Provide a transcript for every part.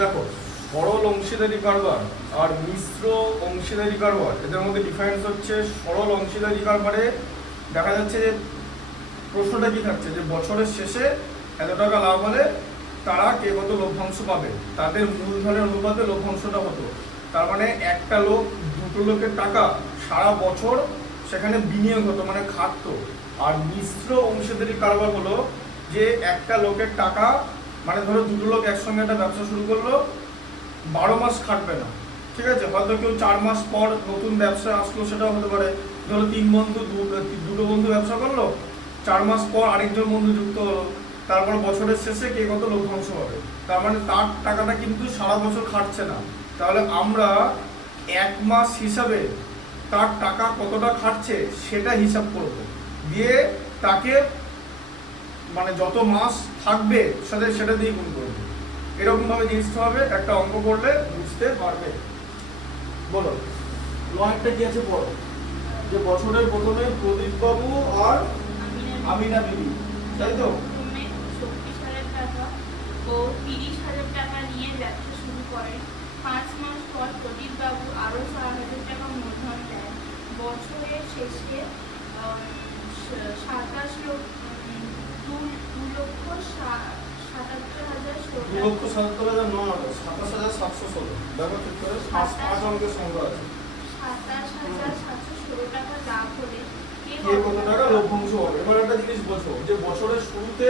দেখো, সরল অংশীদারি কারবার আর মিশ্র অংশীদারি কারবার এদের মধ্যে ডিফারেন্স হচ্ছে, সরল অংশীদারি কারবারে দেখা যাচ্ছে যে প্রশ্নটা কি থাকছে যে বছরের শেষে এত টাকা লাভ হলে তারা কে কত লভ্যাংশ পাবে, তাদের মূলধনের অনুপাতে লভ্যাংশটা হতো। তার মানে একটা লোক দুটো লোকের টাকা সারা বছর সেখানে বিনিয়োগ হতো, মানে খাটতো। আর মিশ্র অংশীদারি কারবার হলো যে একটা লোকের টাকা, মানে ধরো দুটো লোক একসঙ্গে একটা ব্যবসা শুরু করলো, 12 মাস খাটবে না, ঠিক আছে, হয়তো কেউ 4 মাস পর নতুন ব্যবসা আসলো, সেটাও হতে পারে। ধরো দুটো বন্ধু ব্যবসা করলো, 4 মাস পর আরেকজন বন্ধু যুক্ত হলো, তারপর বছরের শেষে কে কত লভ্যাংশ হবে। তার মানে তার টাকাটা কিন্তু সারা বছর খাটছে না। তাহলে আমরা 1 মাস হিসাবে তার টাকা কতটা খাটছে সেটা হিসাব করব, দিয়ে তাকে মানে যত মাস থাকবে সেটা দিয়ে গুণ করবো। এরকমভাবে জিনিসটা হবে, একটা অঙ্ক করলে বুঝতে পারবে। বলো লয়েরটা কি আছে বলো, যে বছরের প্রথমে প্রদীপ বাবু আর আমিনা বিবি, তাই তো? 24,000 টাকা ও 30,000 টাকা নিয়ে ব্যবসা শুরু করেন। 5 মাস পর প্রদীপ বাবু আরো 4,000 টাকা মূলধন দেন। বছরের শেষে 2,77,000 নয়, 27,716। দেখো ঠিক করে 5 অঙ্কের সংখ্যা আছে। 27,716 টাকা লাভ হলে কে কত টাকা লভ্যাংশ হবে। এবার একটা জিনিস বোঝো যে বছরের শুরুতে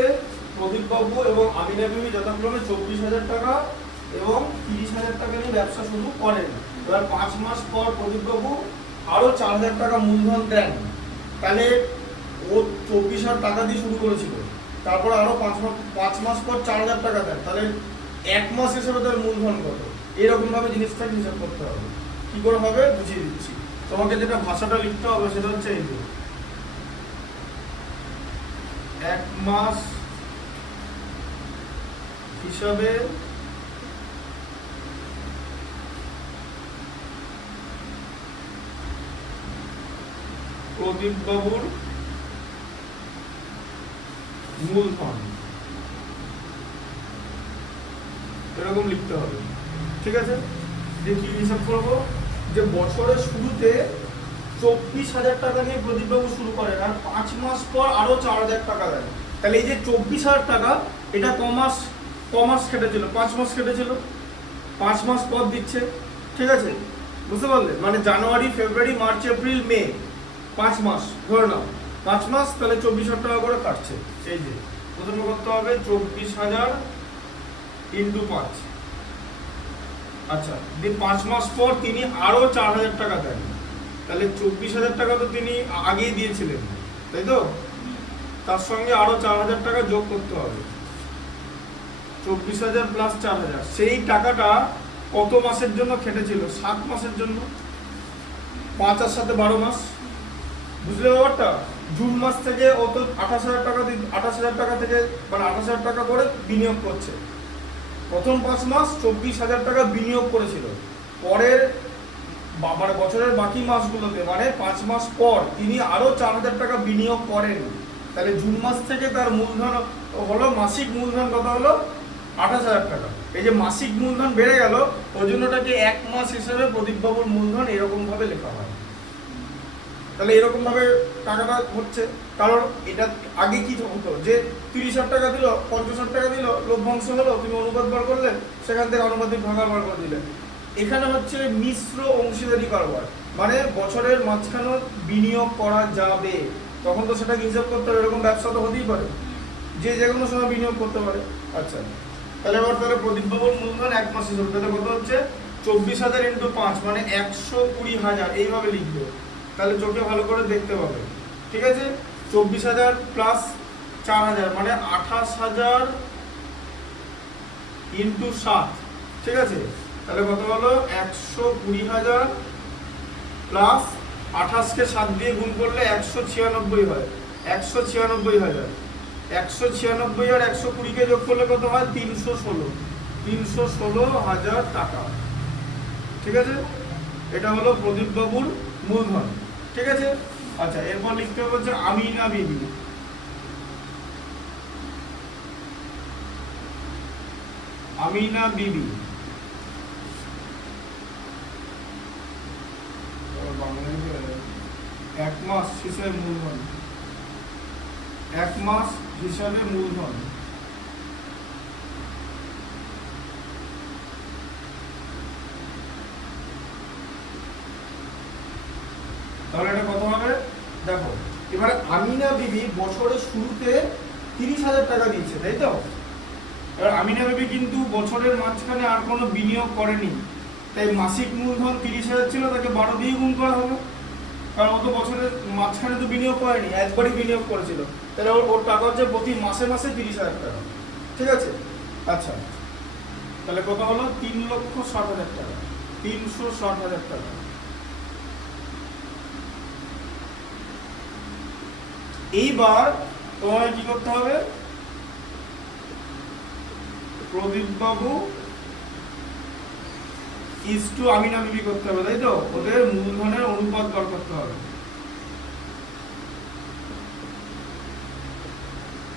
প্রদীপ বাবু এবং আমিনা বিবি যথাক্রমে 24,000 টাকা এবং 30,000 টাকা নিয়ে ব্যবসা শুরু করেন। এবার 5 মাস পর প্রদীপ বাবু আরো 4,000 টাকা মূলধন দেন। তাহলে ও 24,000 টাকা দিয়ে শুরু করেছিল, তারপর আরো 5 মাস পর 4,000 টাকা দেন। তাহলে 1 মাস হিসেবে তার মূলধন কত, এরকম ভাবে জিনিসটা হিসাব করতে হবে। কি করে হবে বুঝিয়ে দিচ্ছি। তোমাকে যেটা ভাষাটা লিখতে হবে সেটা হচ্ছে এই যে 1 মাস হিসাবে প্রদীপ বাবুর মূলধন, এরকম লিখতে হবে, ঠিক আছে। যে কি হিসাব করবো, যে বছরের শুরুতে 24,000 টাকা নিয়ে প্রদীপ বাবু শুরু করেন আর 5 মাস পর আরো 4,000 টাকা দেন। তাহলে এই যে 24,000 টাকা, এটা ক মাস কেটেছিল? 5 মাস কেটেছিল, 5 মাস পর দিচ্ছে, ঠিক আছে, বুঝতে পারলে? মানে জানুয়ারি, ফেব্রুয়ারি, মার্চ, এপ্রিল, মে, 5 মাস ধরে নাও, 5 মাস, তাহলে 24,000 টাকা করে কাটছে। এই যে প্রথমে করতে হবে 24,000 ইন্টু 5। আচ্ছা, দিয়ে 5 মাস পর তিনি আরো 4,000 টাকা দেন। তাহলে 24,000 টাকা তো তিনি আগেই দিয়েছিলেন, তাই তো? তার সঙ্গে আরো 4,000 টাকা যোগ করতে হবে, 24,000 প্লাস 4,000। সেই টাকাটা কত মাসের জন্য খেটেছিল? 7 মাসের জন্য। 5 আর 7 12 মাস, বুঝলে ব্যাপারটা? জুন মাস থেকে ও তো 28,000 টাকা 28,000 টাকা থেকে মানে 28,000 টাকা করে বিনিয়োগ করছে। প্রথম 5 মাস 24,000 টাকা বিনিয়োগ করেছিল, পরের মানে বছরের বাকি মাসগুলোতে মানে 5 মাস পর তিনি আরো 4,000 টাকা বিনিয়োগ করেন। তাহলে জুন মাস থেকে তার মূলধন হলো, মাসিক মূলধন কত হলো? 28,000 টাকা। এই যে মাসিক মূলধন বেড়ে গেল, ওই জন্যটাকে 1 মাস হিসেবে প্রদীপবাবুর মূলধন এরকম ভাবে লেখা হয়। তাহলে এরকম ভাবে টাকাটা হচ্ছে, কারণ এটা আগে কি হতো যে 30,000 টাকা দিল, 50,000 টাকা দিল, লভ্যাংশ হলো, তুমি অনুপাত বার করলে, সেখান থেকে আনুপাতিক ভাগার বার করে দিলে। এখানে হচ্ছে মিশ্র অংশীদারি কারবার, মানে বছরের মাঝখানে বিনিয়োগ করা যাবে, তখন তো সেটাকে হিসাব করতে হবে। এরকম ব্যবসা তো হতেই পারে, যে কোনো সময় বিনিয়োগ করতে পারে। আচ্ছা, তাহলে এবার তাহলে প্রদীপবাবুর মূলধন 1 মাস হিসাবে তাহলে কত হচ্ছে? 24,000 ইন্টু 5 মানে 120,000, এইভাবে লিখবে, তাহলে চোখে ভালো করে দেখতে পাবে, ঠিক আছে। 24,000 প্লাস 4,000 মানে 28,000 ইন্টু 7, ঠিক আছে। তাহলে কত হলো? 120,000 প্লাস 28কে 7 দিয়ে গুণ করলে 196 হয়, 196,000। 196 আর 120কে যোগ করলে কত হয়? 316,000 টাকা, ঠিক আছে। এটা হলো প্রদীপ বাবুর মূলধন, ঠিক আছে। আচ্ছা, এরপর লিখতে হবে হচ্ছে আমিনা বিবি। আমিনা বিবি মাস হিসাবে মূলধন, 1 মাস হিসাবে মূলধন। তাহলে এটা কত হবে দেখো, এবারে আমিনা বিবি বছরের শুরুতে 30,000 টাকা দিয়েছে, তাই তো? এবার আমিনা বিবি কিন্তু বছরের মাঝখানে আর কোনো বিনিয়োগ করেনি, তাই মাসিক মূলধন 30,000 ছিল, তাকে 12 দিয়ে গুণ করা হবে, কারণ ও তো বছরের মাঝখানে তো বিনিয়োগ করেনি, একবারই বিনিয়োগ করেছিল, তাহলে ওর টাকা হচ্ছে প্রতি মাসে মাসে 30,000 টাকা। ঠিক আছে? আচ্ছা, তাহলে কত হলো? 3,60,000 টাকা, 360,000 টাকা। এইবার তোমায় কি করতে হবে? প্রদীপ বাবু ইজ টু আমিনা বিবি করতে হবে, তাই তো? ওদের মূলধনের অনুপাত বার করতে হবে।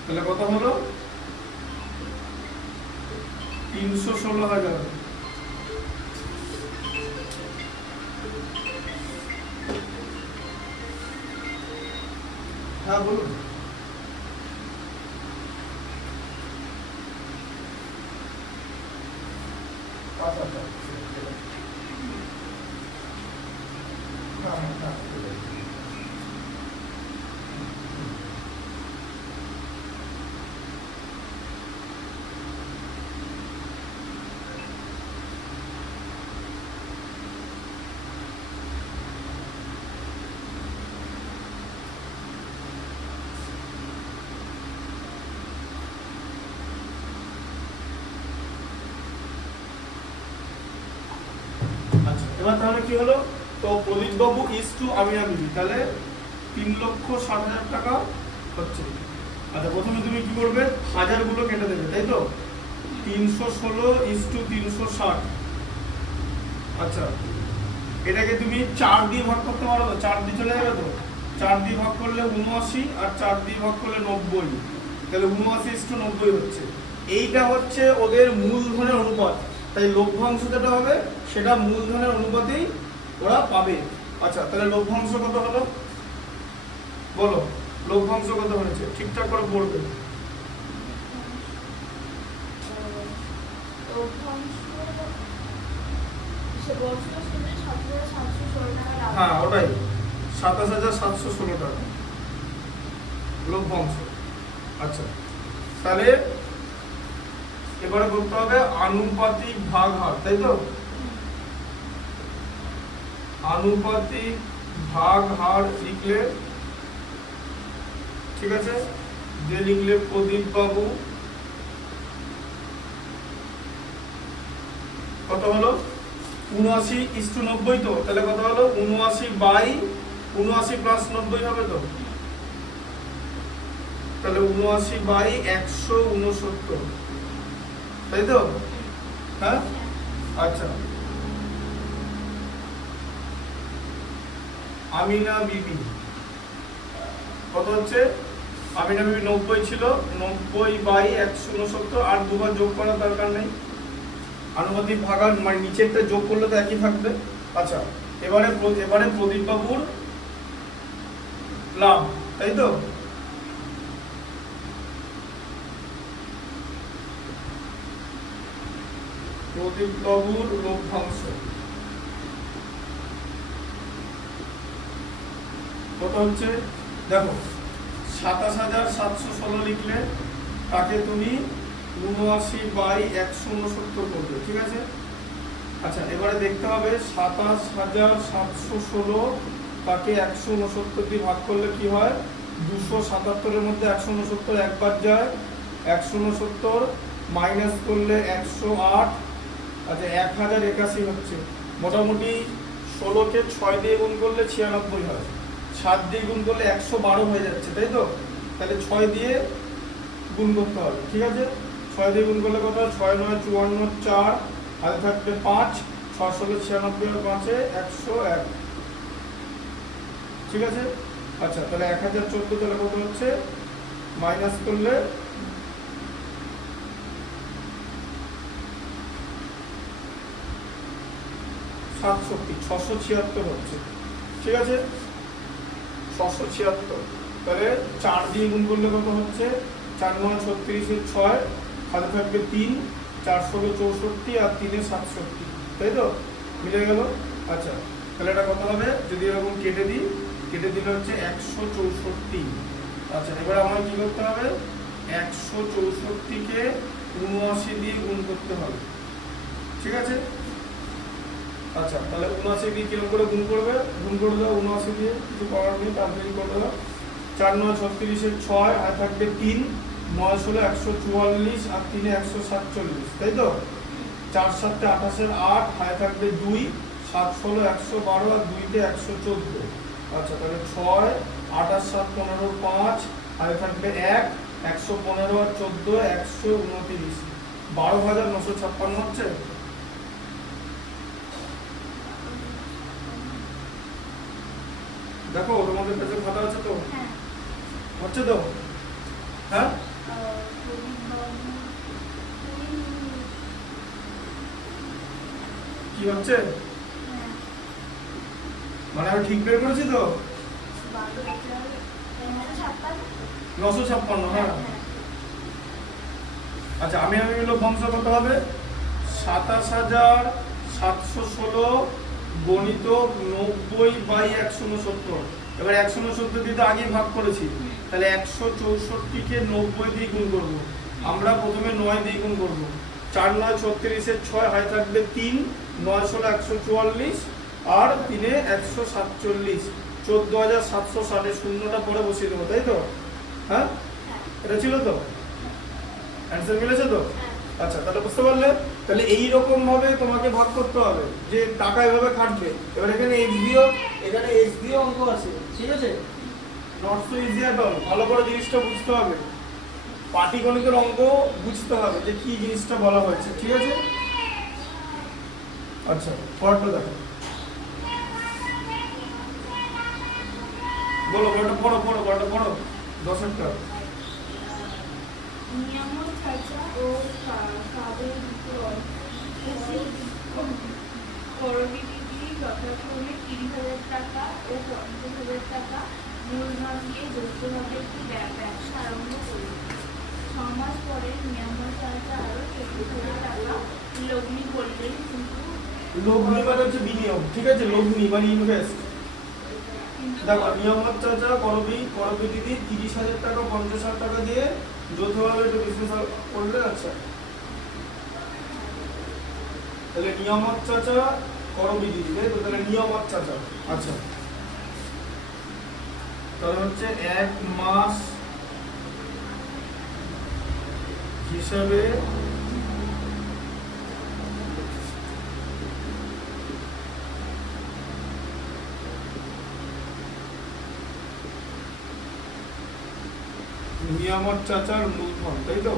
তাহলে কত হলো? 316,000। হ্যাঁ বলুন। আচ্ছা, এবার তাহলে কি হলো? তো প্রদীপ বাবু ইজ টু আমিনা বিবি, তাহলে 3,60,000 টাকা হচ্ছে। আচ্ছা, প্রথমে তুমি কি করবে? হাজারগুলো কেটে দেবে, তাই তো? 316 ইজ টু 360। আচ্ছা, এটাকে তুমি 4 দিয়ে ভাগ করতে পারো তো? 4 দিয়ে চলে যাবে তো? 4 দিয়ে ভাগ করলে 79, আর 4 দিয়ে ভাগ করলে 90, তাহলে 79 ইজ টু 90 হচ্ছে। এইটা হচ্ছে ওদের মূলধনের অনুপাত, তাই লভ্যাংশ যেটা হবে সেটা মূলধনের অনুপাতেই ওরা পাবে। আচ্ছা, তাহলে লভ্যাংশ কত হলো বলো? লভ্যাংশ কত হয়েছে? ঠিকঠাক করে পড়বে। হ্যাঁ, ওটাই 27,716 টাকা লভ্যাংশ। আচ্ছা, তাহলে এবারে করতে হবে আনুপাতিক ভাগ হার, তাই তো? আনুপাতিক ভাগ হার লিখলে, ঠিক আছে, যে লিখলে প্রদীপ বাবু কত হলো? 79 ইজ টু 90, তো তাহলে কত হলো? 79 প্লাস 90 হবে তো? তাহলে 79/169, তাই তো? হ্যাঁ, আচ্ছা, আমিনা বিবি কত হচ্ছে? আমিনা বিবি 90 ছিল, 90/169, আর দুবার যোগ করার দরকার নেই, আনুপাতিক ভাগার মানে নিচেরটা যোগ করলে তো একই থাকবে। আচ্ছা, এবারে প্রদীপ বাবুর লাভ, তাই তো? প্রদীপ বাবুর লভ্যাংশ কত হচ্ছে দেখো? 27,716 লিখলে তাকে তুমি 79/169 করবে, ঠিক আছে? আচ্ছা, এবারে দেখতে হবে 27,716 তাকে 169 দিয়ে ভাগ করলে কি হয়? 277-এর মধ্যে 169 একবার যায়, 169 মাইনাস করলে 108। আচ্ছা, 1081 হচ্ছে। মোটামুটি 16কে 6 দিয়ে গুণ করলে 96 হয়, 7 দিয়ে গুণ করলে 112 হয়ে যাচ্ছে, তাই তো? তাহলে 6 দিয়ে গুণ করতে হবে, ঠিক আছে? 6 দিয়ে গুণ করলে কত? 6 9 54, 4 আর থাকবে 5, 6 16 96 আর 5 101, ঠিক আছে? আচ্ছা, তাহলে 1014 তাহলে কত হচ্ছে? মাইনাস করলে 67, 676 হচ্ছে, ঠিক আছে? 676। তাহলে 4 দিয়ে গুণ করলে কত হচ্ছে? 4 9 36 6, হাতে থাকবে 3, 4 16 64 আর 3 67, তাই তো? মিলে গেল। আচ্ছা, তাহলে এটা কত হবে? যদি এরকম কেটে দিলে হচ্ছে 164। আচ্ছা, এবার আমার কি করতে হবে? 164 কে 79 দিয়ে গুণ করতে হবে, ঠিক আছে? আচ্ছা, তাহলে 79 দিয়ে কিরকম করে গুণ করবে? গুণ করে দাও 79 দিয়ে, কিছু করার নেই, তাড়াতাড়ি করে দাও। 4 9 36 6, আর থাকবে 3, 9 16 144 আর 3 147, তাই তো? 4 7 28 8, হাতে থাকবে 2, 7 16 112 আর 2 তে 114। আচ্ছা, তাহলে 6 28 7 15 5, হাতে থাকবে 1, 115 আর 14 129, 12,956 হচ্ছে। দেখো তোমাদের কাছে খাতা আছে তো? হ্যাঁ। হচ্ছে তো? হ্যাঁ, কি হচ্ছে? মানে আমি ঠিক বের করেছি তো? 956, হ্যাঁ। আচ্ছা, আমি মিলো বংশ কত হবে? 27,716 গণিত 90/169। এবার 169 দিয়ে তো আগেই ভাগ করেছি, তাহলে 164 কে 90 দিয়ে গুণ করবো। আমরা প্রথমে 9 দিয়ে গুণ করবো। 4 9 36 6, হাতে থাকবে 3, 9 16 144 আর 3 147, 14,760। শূন্যটা পরে বসিয়ে দেবো, তাই তো? হ্যাঁ, এটা ছিল তো? অ্যান্সার মিলেছে তো? আচ্ছা, তাহলে বুঝতে পারলে? তাহলে এইরকম ভাবে তোমাকে ভাগ করতে হবে যে টাকা এভাবে খাটবে। এবার এখানে x দিয়েও অঙ্ক আছে, ঠিক আছে? Not so easy at all. ভালো করে জিনিসটা বুঝতে হবে, পাটিগণিতের অঙ্ক বুঝতে হবে যে কি জিনিসটা বলা হয়েছে, ঠিক আছে? আচ্ছা, পরেরটা দেখো। বলো, বড়টা পড়ো 10-টা। নিয়ামক খরচা ও কাজের বিক্রয় করবিধি যথাক্রমে 30,000 টাকা ও 50,000 টাকা মূলধন দিয়ে যৌথভাবে একটি ব্যবসা আরম্ভ করি। 6 মাস পরে নিয়ামক খরচা আরও 40,000 টাকা লগ্নি করলেন, কিন্তু লগ্নি মানে হচ্ছে বিনিয়োগ, ঠিক আছে? লগ্নি মানে ইনভেস্ট। দেখো, নিয়ামত চাচা করবি দিদি 30,000 টাকা 50,000 টাকা দিয়ে যৌথভাবে একটা বিজনেস করলে। আচ্ছা, তাহলে নিয়ামত চাচা করবি দিদি, তাই তো? তাহলে নিয়ামত চাচা, আচ্ছা, তাহলে হচ্ছে 1 মাস হিসাবে নিয়ামত চাচার মূলধন, তাই তো?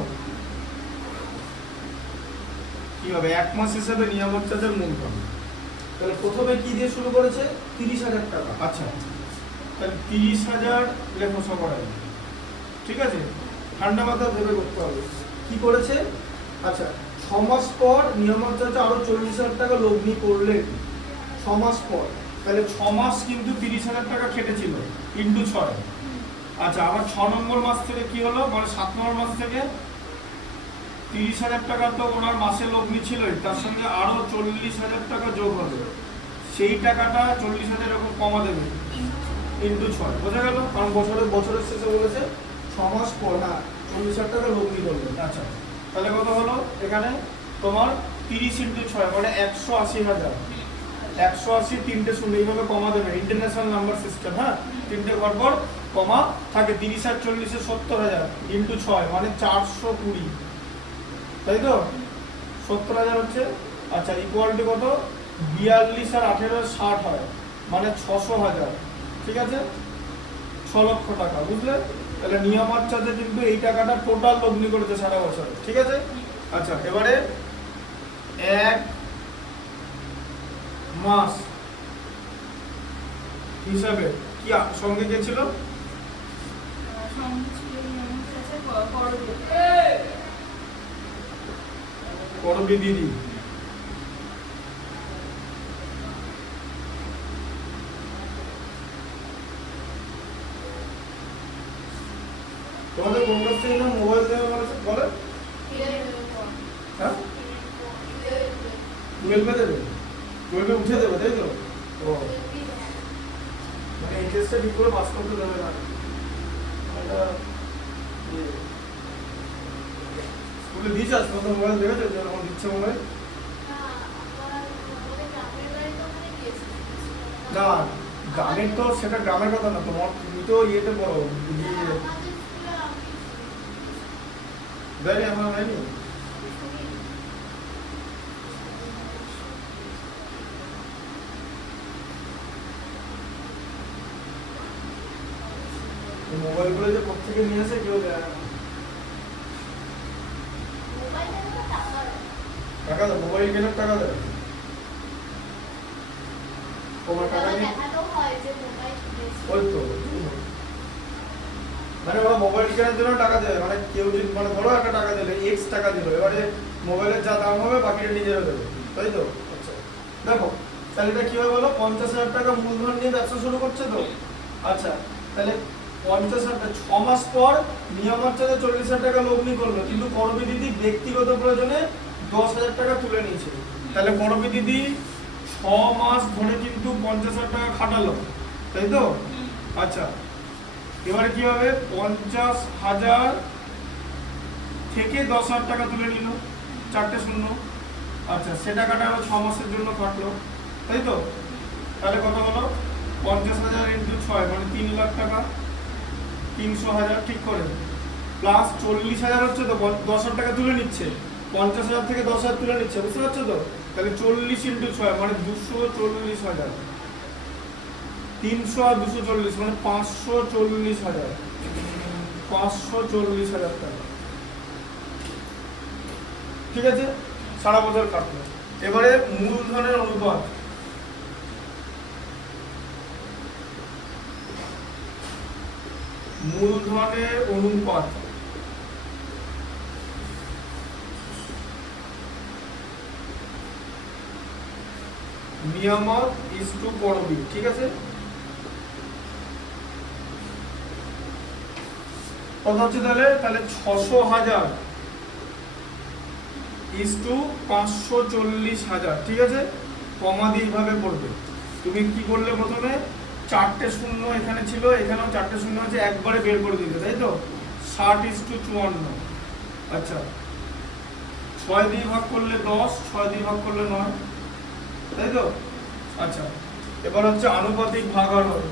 কি হবে? 1 মাস হিসাবে নিয়ামত চাচার মূলধন। তাহলে প্রথমে কি দিয়ে শুরু করেছে? 30,000 টাকা। আচ্ছা, তাহলে 30,000 লেখো সবাই, ঠিক আছে? ঠান্ডা মাথা ভেবে করতে হবে কি করেছে। আচ্ছা, 6 মাস পর নিয়ামত চাচা আরো 40,000 টাকা লগ্নি করলেন। 6 মাস পর, তাহলে 6 মাস কিন্তু 30,000 টাকা খেটেছিল, ইন্টু 6। আচ্ছা, আবার 6 নম্বর মাস থেকে কি হলো? মানে 7 নম্বর মাস থেকে 30,000 টাকা তো ওনার মাসে লগ্নি ছিলই, তার সঙ্গে আরো 40,000 টাকা যোগ হবে। সেই টাকাটা 40,000 এরকম কমা দেবে, ইন্টু 6। বোঝা গেল? কারণ বছরের শেষে বলেছে 6 মাস পর, হ্যাঁ, 40,000 টাকা লগ্নি করবে। আচ্ছা, তাহলে কত হলো? এখানে তোমার 30 ইন্টু 6 মানে 180,000। 180 তিনটে শূন্য এইভাবে কমা দেবে, ইন্টারন্যাশনাল নাম্বার সিস্টেম। হ্যাঁ, তিনটে ঘর পর কমা থাকে। 30 আর 40 70,000 ইন্টু 6 মানে 420, তাই তো? 70,000 হচ্ছে। আচ্ছা, ইকুয়ালিটি কত? 42 আর 18 60 হয়, মানে 600,000, ঠিক আছে? 6 লক্ষ টাকা, বুঝলে? তাহলে নিয়ামত চাচা কিন্তু এই টাকাটা টোটাল লগ্নি করেছে সারা বছর, ঠিক আছে? আচ্ছা, এবারে 1 মাস হিসাবে কি সঙ্গে কে ছিল? করবি দিদি। 12 দেবে, 12 উঠে দেবে, তাই তো? ও মানে এই টেস্টটা ঠিক করে পাস করতে দেবে না। এটা স্কুলে দিয়েছে আজ প্রথম মোবাইল দেখেছো যখন দিচ্ছে মোবাইল? না গ্রামের তো সেটা গ্রামের কথা না, তোমার তুমি তো ইয়েতে পড়ো দেয়নি, আমার হয়নি। মোবাইলগুলো যে কোথেকে নিয়ে আসে কেউ দেয় না। টাকা দেয়, মোবাইল কেনার টাকা দেয়, তোমার টাকা নিয়ে ওই তো মানে ওরা মোবাইল কেনার জন্য টাকা দেয়, মানে কেউ যদি মানে ধরো একটা টাকা দিলে এক্স টাকা দিল, এবারে মোবাইলের যা দাম হবে বাকিটা নিজেরা দেবে, তাই তো? আচ্ছা দেখো তাহলে এটা কি হবে বলো, 50,000 টাকা মূলধন নিয়ে ব্যবসা শুরু করছে তো। আচ্ছা তাহলে 50,000 টাকা 6 মাস পর নিয়মানুসারে 40,000 টাকা লগ্নি করলো, কিন্তু করবী দিদি ব্যক্তিগত প্রয়োজনে 10,000 টাকা তুলে নিয়েছে। তাহলে করবী দিদি 6 মাস ধরে কিন্তু 50,000 টাকা খাটালো, তাই তো? আচ্ছা এবারে কি হবে, 50,000 থেকে 10,000 টাকা তুলে নিল, 4টে শূন্য। আচ্ছা সে টাকাটা আরো 6 মাসের জন্য কাটলো, তাই তো? তাহলে কত হলো, 50,000 ইন্টু 6 মানে 3 লাখ টাকা, 300,000 ঠিক করে, প্লাস 40,000 হচ্ছে তো 10,000 টাকা তুলে নিচ্ছে, 50,000 থেকে 10,000 তুলে নিচ্ছে, বুঝতে পারছো তো? তাহলে 40 ইন্টু 6 মানে 240,000, 300 আর 240 মানে 540,000, 540,000 টাকা, ঠিক আছে? সারা বছর কাটলো। এবারে মূলধনের অনুপাত, মূলধনের অনুপাত নিয়ামক ইজ টু করবী, ঠিক আছে? কত হচ্ছে তাহলে, 600,000 ইজ টু 540,000, ঠিক আছে? কমা দিয়ে এইভাবে পড়বে। তুমি কি করলে প্রথমে 4টে শূন্য এখানে ছিল, এখানেও 4টে শূন্য আছে, একবারে বের করে দিতে, তাই তো? 60 ইজ টু 54। আচ্ছা 6 দিয়ে ভাগ করলে 10, 6 দিয়ে ভাগ করলে 9, তাই তো? আচ্ছা এবার হচ্ছে আনুপাতিক ভাগাহার হবে,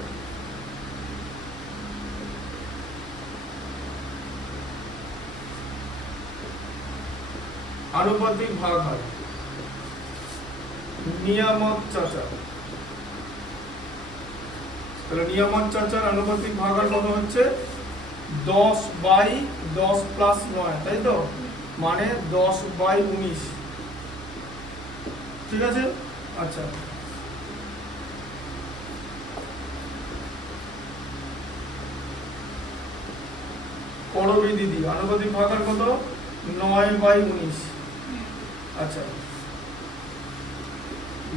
আনুপাতিক ভাগাহার নিয়ামক চাচা, তাহলে নিয়ামক চাচার আনুপাতিক ভাগাহার কত হচ্ছে, 10/10 প্লাস 9, তাই তো? মানে 10/19, ঠিক আছে? আচ্ছা করবী দিদি আনুপাতিক ভাগাহার কত, 9/19। আচ্ছা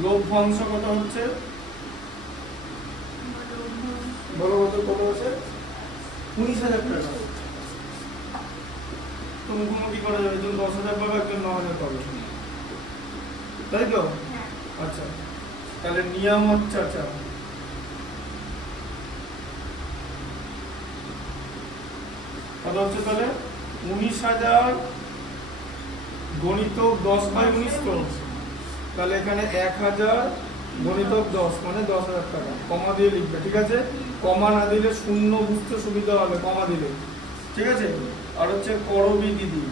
লভ্যাংশ কত হচ্ছে, বলো কত আছে, 19,000 টাকা। তো মুখোমুখি করা যাবে, একজন 10,000 পাবে, একজন 9,000 পাবে, তাই তো? আচ্ছা তাহলে নিয়ামক চাচা কত হচ্ছে তাহলে, 19,000 গণিতক 10/19 তো, তাহলে এখানে 1,000 গণিতক 10 মানে 10,000 টাকা, কমা দিয়ে লিখবে, ঠিক আছে? কমা না দিলে শূন্য বুঝতে সুবিধা হবে, কমা দিলে, ঠিক আছে? আর হচ্ছে করবী দিদি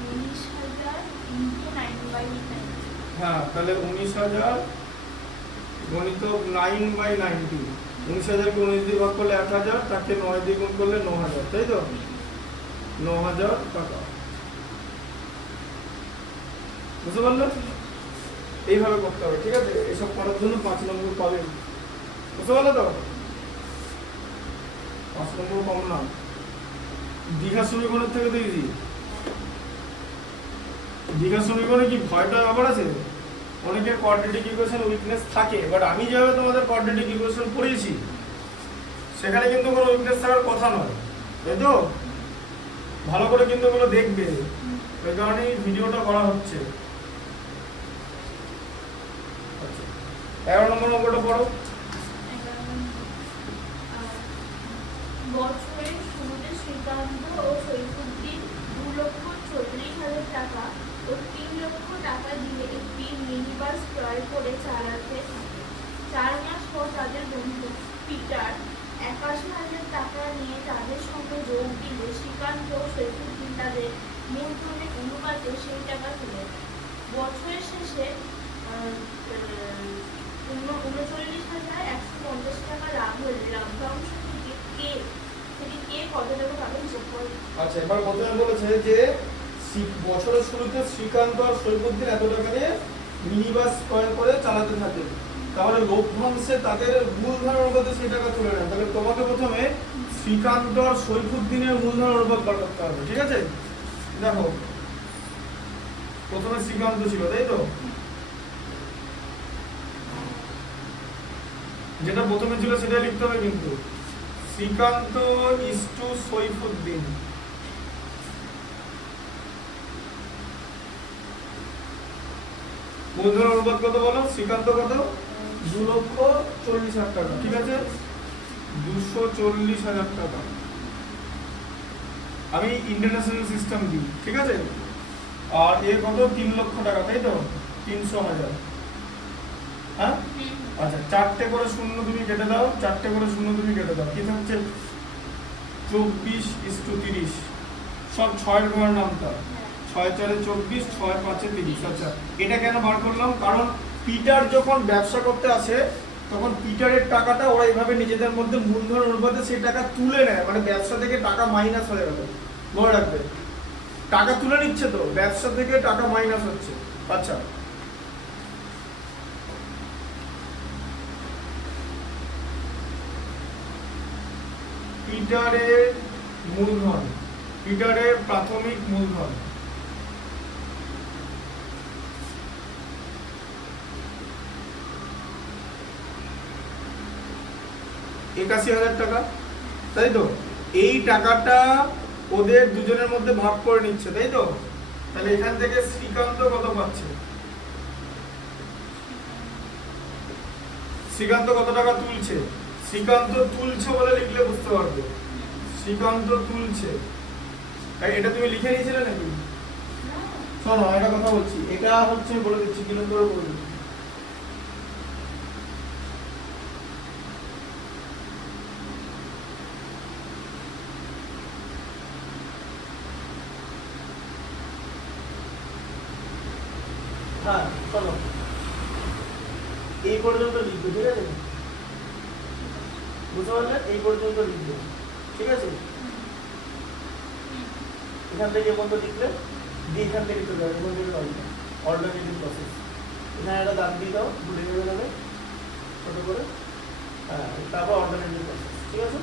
19,000 into 9/9, হ্যাঁ তাহলে 19,000 গণিতক 9/90, 19,000 কে 19 দিয়ে ভাগ করলে 1,000, তাকে 9 দিয়ে গুণ করলে 9,000, তাই তো? 9,000 টাকা, বুঝতে পারলে? এইভাবে করতে হবে, ঠিক আছে? এইসব করার জন্য 5 নম্বর পাবেন, বুঝতে পারলে তো? 5 নম্বর কম না, দীঘা সমীকরণের থেকে দেখেছি। দীঘা সমীকরণে কি ভয়টা ব্যাপার আছে, অনেকের কোয়াড্রেটিক ইকুয়েশন উইকনেস থাকে, বাট আমি যেভাবে তোমাদের কোয়াড্রেটিক ইকুয়েশন পড়িয়েছি সেখানে কিন্তু কোনো উইকনেস থাকার কথা নয়, তাই তো? ভালো করে কিন্তু ওগুলো দেখবে, এই কারণেই ভিডিওটা করা হচ্ছে। আচ্ছা 11 নম্বর অঙ্কটা পড়ো। বছরের শুরুতে শ্রীকান্ত ও সৈফুদ্দিন 2,40,000 টাকা ও 3 লক্ষ টাকা দিয়ে একটি মিনি বাস ক্রয় করে চালাতে থাকে। 4 মাস পর তাদের বন্ধু পিটার 81,000 টাকা নিয়ে তাদের সঙ্গে যোগ দিলে শ্রীকান্ত ও সৈফুদ্দিন তাদের মূলধনের অনুপাতে সেই টাকা তুলে নেয়। বছরের শেষে 39,150 টাকা লাভ হলে লভ্যাংশ থেকে কে কত টাকা পাবেন যোগ করে। আচ্ছা এবার প্রথমে বলেছে যে বছরের শুরুতে শ্রীকান্ত আর সৈফুদ্দিন এত টাকা নিয়ে মিনি বাস ক্রয় করে চালাতে থাকে, তাহলে লভ্যাংশে তাদের মূলধন অনুপাতে সেই টাকা তুলে নেন। তাহলে তোমাকে প্রথমে শ্রীকান্ত আর সৈফুদ্দিনের মূলধন অনুপাত বার করতে হবে, ঠিক আছে? দেখো প্রথমে শ্রীকান্ত ছিল, তাই তো? যেটা প্রথমে ছিল সেটা লিখতে হবে, কিন্তু শ্রীকান্ত ইজ টু সৈফুদ্দিন। মূলধন অনুপাত কত বলো? শ্রীকান্ত কত? 2,40,000 টাকা, ঠিক আছে? 240,000 টাকা আমি ইন্টারন্যাশনাল সিস্টেম দিই, ঠিক আছে? আর এ কত? 3 লক্ষ টাকা, তাই তো? 300,000। হ্যাঁ আচ্ছা, 4টে করে শূন্য তুমি কেটে দাও, 4টে করে শূন্য তুমি কেটে দাও, কি থাকছে? 24:30। সব 6 এর ঘরের নামটা, 6 4 24, 6 5 30। আচ্ছা এটা কেন বার করলাম? কারণ পিটার যখন ব্যবসা করতে আসে তখন পিটারের টাকাটা ওরা এইভাবে নিজেদের মধ্যে মূলধন অনুপাতে সেই টাকা তুলে নেয়, মানে ব্যবসা থেকে টাকা মাইনাস হয়ে গেল। মনে রাখবে, টাকা তুলে নিচ্ছে তো, ব্যবসা থেকে টাকা মাইনাস হচ্ছে। আচ্ছা পিটারের মূলধন, পিটারের প্রাথমিক মূলধন $81,000, তাই তো? এই টাকাটা ওদের দুজনের মধ্যে ভাগ করে নিচ্ছে, তাই তো? তাহলে এখান থেকে শ্রীকান্ত কত পাচ্ছে? শ্রীকান্ত কত টাকা তুলছে? শ্রীকান্ত তুলছে বলে লিখলে বুঝতে পারবে, শ্রীকান্ত তুলছে। এটা তুমি লিখে নিয়েছিলে নাকি? শোনো একটা কথা বলছি, এটা হচ্ছে বলে দিচ্ছি, কিরকম করে বলে দিচ্ছি। হ্যাঁ শোনো, এই পর্যন্ত লিখবে, ঠিক আছে? বুঝতে পারলে? এই পর্যন্ত লিখবে, ঠিক আছে? এখান থেকে এ পর্যন্ত লিখলে দিয়ে এখান থেকে চলে যাবে, এখান থেকে নয়, অল্টারনেটিভ প্রসেস। এখানে একটা দাগ দিয়ে দাও, ভুলে যাবে যাবে ছোট করে। হ্যাঁ তারপর অল্টারনেটিভ প্রসেস, ঠিক আছে?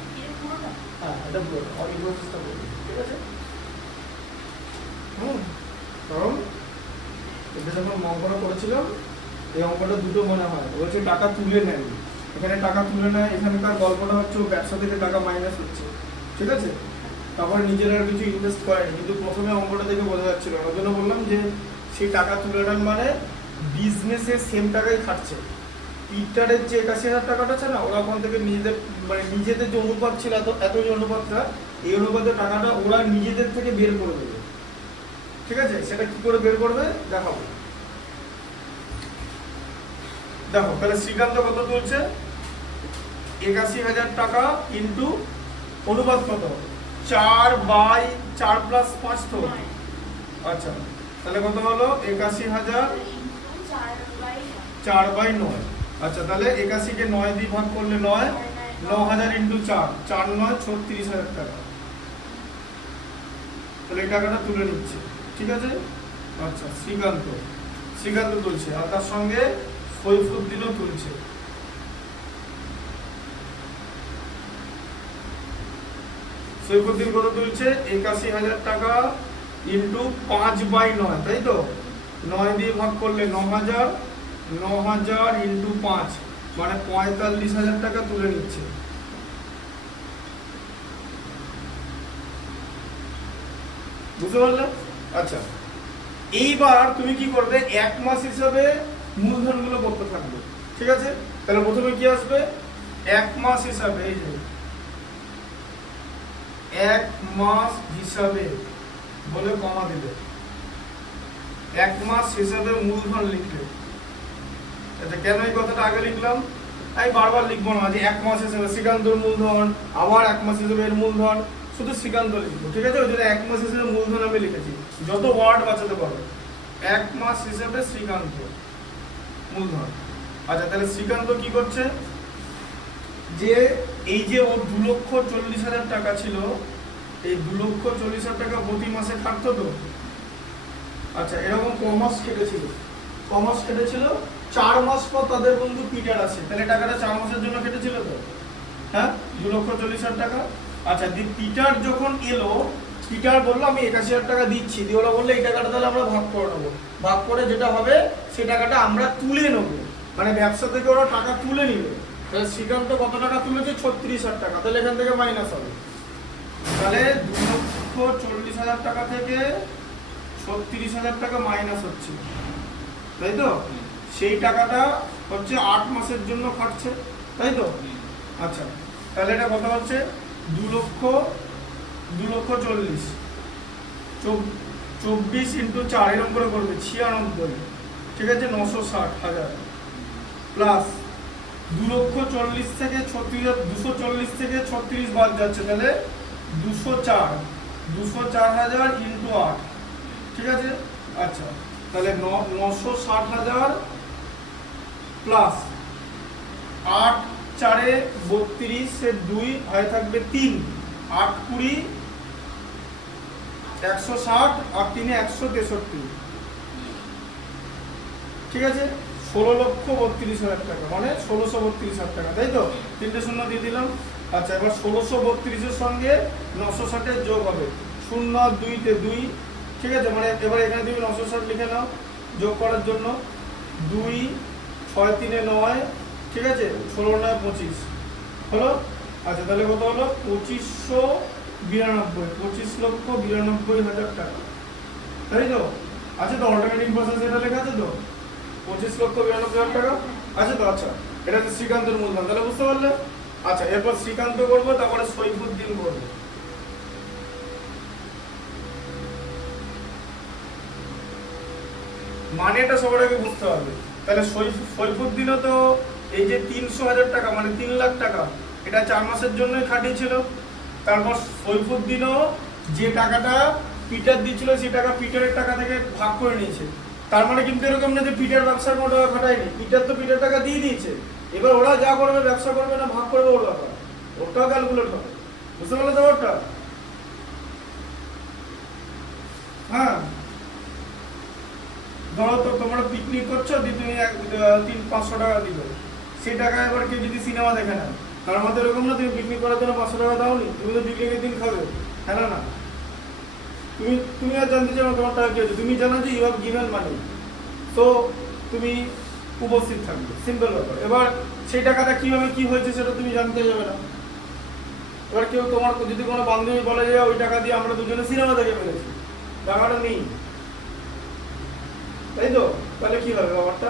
হ্যাঁ এটা পুরো এই প্রসেসটা করবে, ঠিক আছে? কারণ এটা যখন অঙ্কটা করেছিলাম, এই অঙ্কটা দুটো মনে হয়, বলছে টাকা তুলে নেন, এখানে টাকা তুলে নেয়, এখানকার গল্পটা হচ্ছে ব্যবসা থেকে টাকা মাইনাস হচ্ছে, ঠিক আছে? তারপরে নিজেরা আর কিছু ইনভেস্ট করেনি, কিন্তু প্রথমে অঙ্কটা দেখে বোঝা যাচ্ছিল, ওই জন্য বললাম যে সেই টাকা তুলে নেন মানে বিজনেসে সেম টাকাই খাটছে। পিটারের যে 81,000 টাকাটা আছে না, ওরা ওখান থেকে নিজেদের মানে নিজেদের যে অনুপাত ছিল এত যে অনুপাতটা, এই অনুপাতের টাকাটা ওরা নিজেদের থেকে বের করে দেবে, ঠিক আছে? সেটা কি করে বের করবে দেখাবো। দেখো তাহলে শ্রীকান্ত কত তুলছে? 81,000 টাকা ইন্টু অনুপাত কত? 4/4 + 5 তো। আচ্ছা তাহলে কত হলো? 81,000 4/9। আচ্ছা তাহলে 81 কে 9 দিয়ে ভাগ করলে 9, 9,000 ইন্টু 4, 4 9 36,000 টাকা। তাহলে এই টাকাটা তুলে নিচ্ছে, ঠিক আছে? আচ্ছা শ্রীকান্ত তুলছে, আর তার সঙ্গে সৈফুদ্দিনও তুলছে। সৈফুদ্দিন কত তুলছে? 81,000 টাকা ইন্টু 5/9, তাই তো? 9 দিয়ে ভাগ করলে 9,000, 9,000 ইন্টু 5 মানে 45,000 টাকা তুলে নিচ্ছে। বুঝতে পারলে? আচ্ছা এইবার তুমি কি করবে, 1 মাস হিসাবে মূলধনগুলো করতে থাকবে, ঠিক আছে? তাহলে প্রথমে কি আসবে, 1 মাস হিসাবে, এই যে 1 মাস হিসাবে বলে কমা দিবে, 1 মাস হিসাবে মূলধন লিখবে। আচ্ছা, কেন এই কথাটা আগে লিখলাম? আমি বারবার লিখবো না যে 1 মাস হিসাবে শ্রীকান্তর মূলধন, আবার 1 মাস হিসাবে এর মূলধন, শুধু শ্রীকান্ত লিখবো, ঠিক আছে? ওই জন্য 1 মাস হিসাবে মূলধন আমি লিখেছি, যত ওয়ার্ড বাঁচাতে পারো। 1 মাস হিসাবে শ্রীকান্ত মূলধন। আচ্ছা, তাহলে শ্রীকান্ত কি করছে, যে এই যে ওর 2,40,000 টাকা ছিল, এই 2,40,000 টাকা প্রতি মাসে খাটতো তো। আচ্ছা, এরকম কমার্স কেটেছিল, 4 মাস পর তাদের বন্ধু পিটার আসে, তাহলে টাকাটা 4 মাসের জন্য কেটেছিল তো, হ্যাঁ, 2,40,000 টাকা। আচ্ছা, পিটার যখন এলো, পিটার বললো আমি 81,000 টাকা দিচ্ছি, দিয়ে ওরা বললো এই টাকাটা তাহলে আমরা ভাগ করে নেবো, ভাগ করে যেটা হবে সেই টাকাটা আমরা তুলে নেবো, মানে ব্যবসা থেকে ওরা টাকা তুলে নিবে। তাহলে শ্রীকান্ত কত টাকা তুলেছে, 36,000 টাকা, তাহলে এখান থেকে মাইনাস হবে। তাহলে 2,40,000 টাকা থেকে 36,000 টাকা মাইনাস হচ্ছে, তাই তো? সেই টাকাটা হচ্ছে 8 মাসের জন্য খাটছে, তাই তো? আচ্ছা, তাহলে এটা কত হচ্ছে, 2,40,000, 24 ইন্টু 4 এরকম করে করবে 96, ঠিক আছে, 960,000 প্লাস 2,40,000 থেকে 36,000, 240 থেকে 36 বাদ যাচ্ছে, তাহলে 204,000 ইন্টু 8, ঠিক আছে? আচ্ছা, তাহলে 960,000 প্লাস 8 4 32 এর 2 হয়ে থাকবে 3, 8 20 160 আর 3 163, ঠিক আছে? 16,32,000 টাকা, মানে 16,32,000 টাকা, তাই তো? 3টে শূন্য দিয়ে দিলাম। আচ্ছা, এবার 1632 এর সঙ্গে 960 এর যোগ হবে, 0 আর 2 তে 2, ঠিক আছে? মানে এবার এখানে তুমি 960 লিখে নাও যোগ করার জন্য, 2 6 3 9, ঠিক আছে, 16 9 25 হলো। আচ্ছা, তাহলে কত হলো, 2592, 25,92,000 টাকা, তাই তো? আচ্ছা, তো অল্টারনেটিভ প্রসেস এটা লেখা আছে তো, 25,92,000 টাকা আছে তো। আচ্ছা, এটা হচ্ছে শ্রীকান্তের মূলধন, তাহলে বুঝতে পারলে? আচ্ছা, এরপর শ্রীকান্ত করবো, তারপরে সৈফুদ্দিন করবো। মানেটা সবার আগে বুঝতে হবে। তাহলে সৈফুদ্দিনও তো এই যে 300,000 টাকা, মানে 3 লাখ টাকা, এটা 4 মাসের জন্যই খাটিয়েছিল। তারপর সৈফুদ্দিনও যে টাকাটা পিটার দিয়েছিল, সেই টাকা পিটারের টাকা থেকে ভাগ করে নিয়েছে। তার মানে কিন্তু এরকম না যে পিটার ব্যবসার কোনো টাকা খাটায়নি, পিটার তো পিটার টাকা দিয়ে দিয়েছে। এবার ওরা যা করবে, ব্যবসা করবে না ভাগ করবে, ওর ব্যাপার, ওটাও ক্যালকুলেট হবে। বুঝতে পারলে তো ওটা? হ্যাঁ, ধরো তো তোমরা পিকনিক করছো, দিয়ে তুমি 300-500 টাকা দিবে, সেই টাকা এবার কেউ যদি সিনেমা দেখে না, তার মধ্যে এরকম না তুমি পিকনিক করার জন্য 500 টাকা দাওনি, তুমি তো পিকনিকের দিন খাবে, হ্যাঁ না? তুমি আর জানতে চাও তোমার টাকা কি হচ্ছে, তুমি জানো যে ইউ হ্যাভ গিভেন মানি, তো তুমি উপস্থিত থাকবে, সিম্পল ব্যাপার। এবার সেই টাকাটা কিভাবে কি হয়েছে সেটা তুমি জানতে যাবে না। এবার কেউ তোমার যদি কোনো বান্ধবী বলে যে ওই টাকা দিয়ে আমরা দুজনে সিনেমা দেখে ফেলেছি, টাকাটা নেই, তাই তো? তাহলে কি হবে ব্যাপারটা?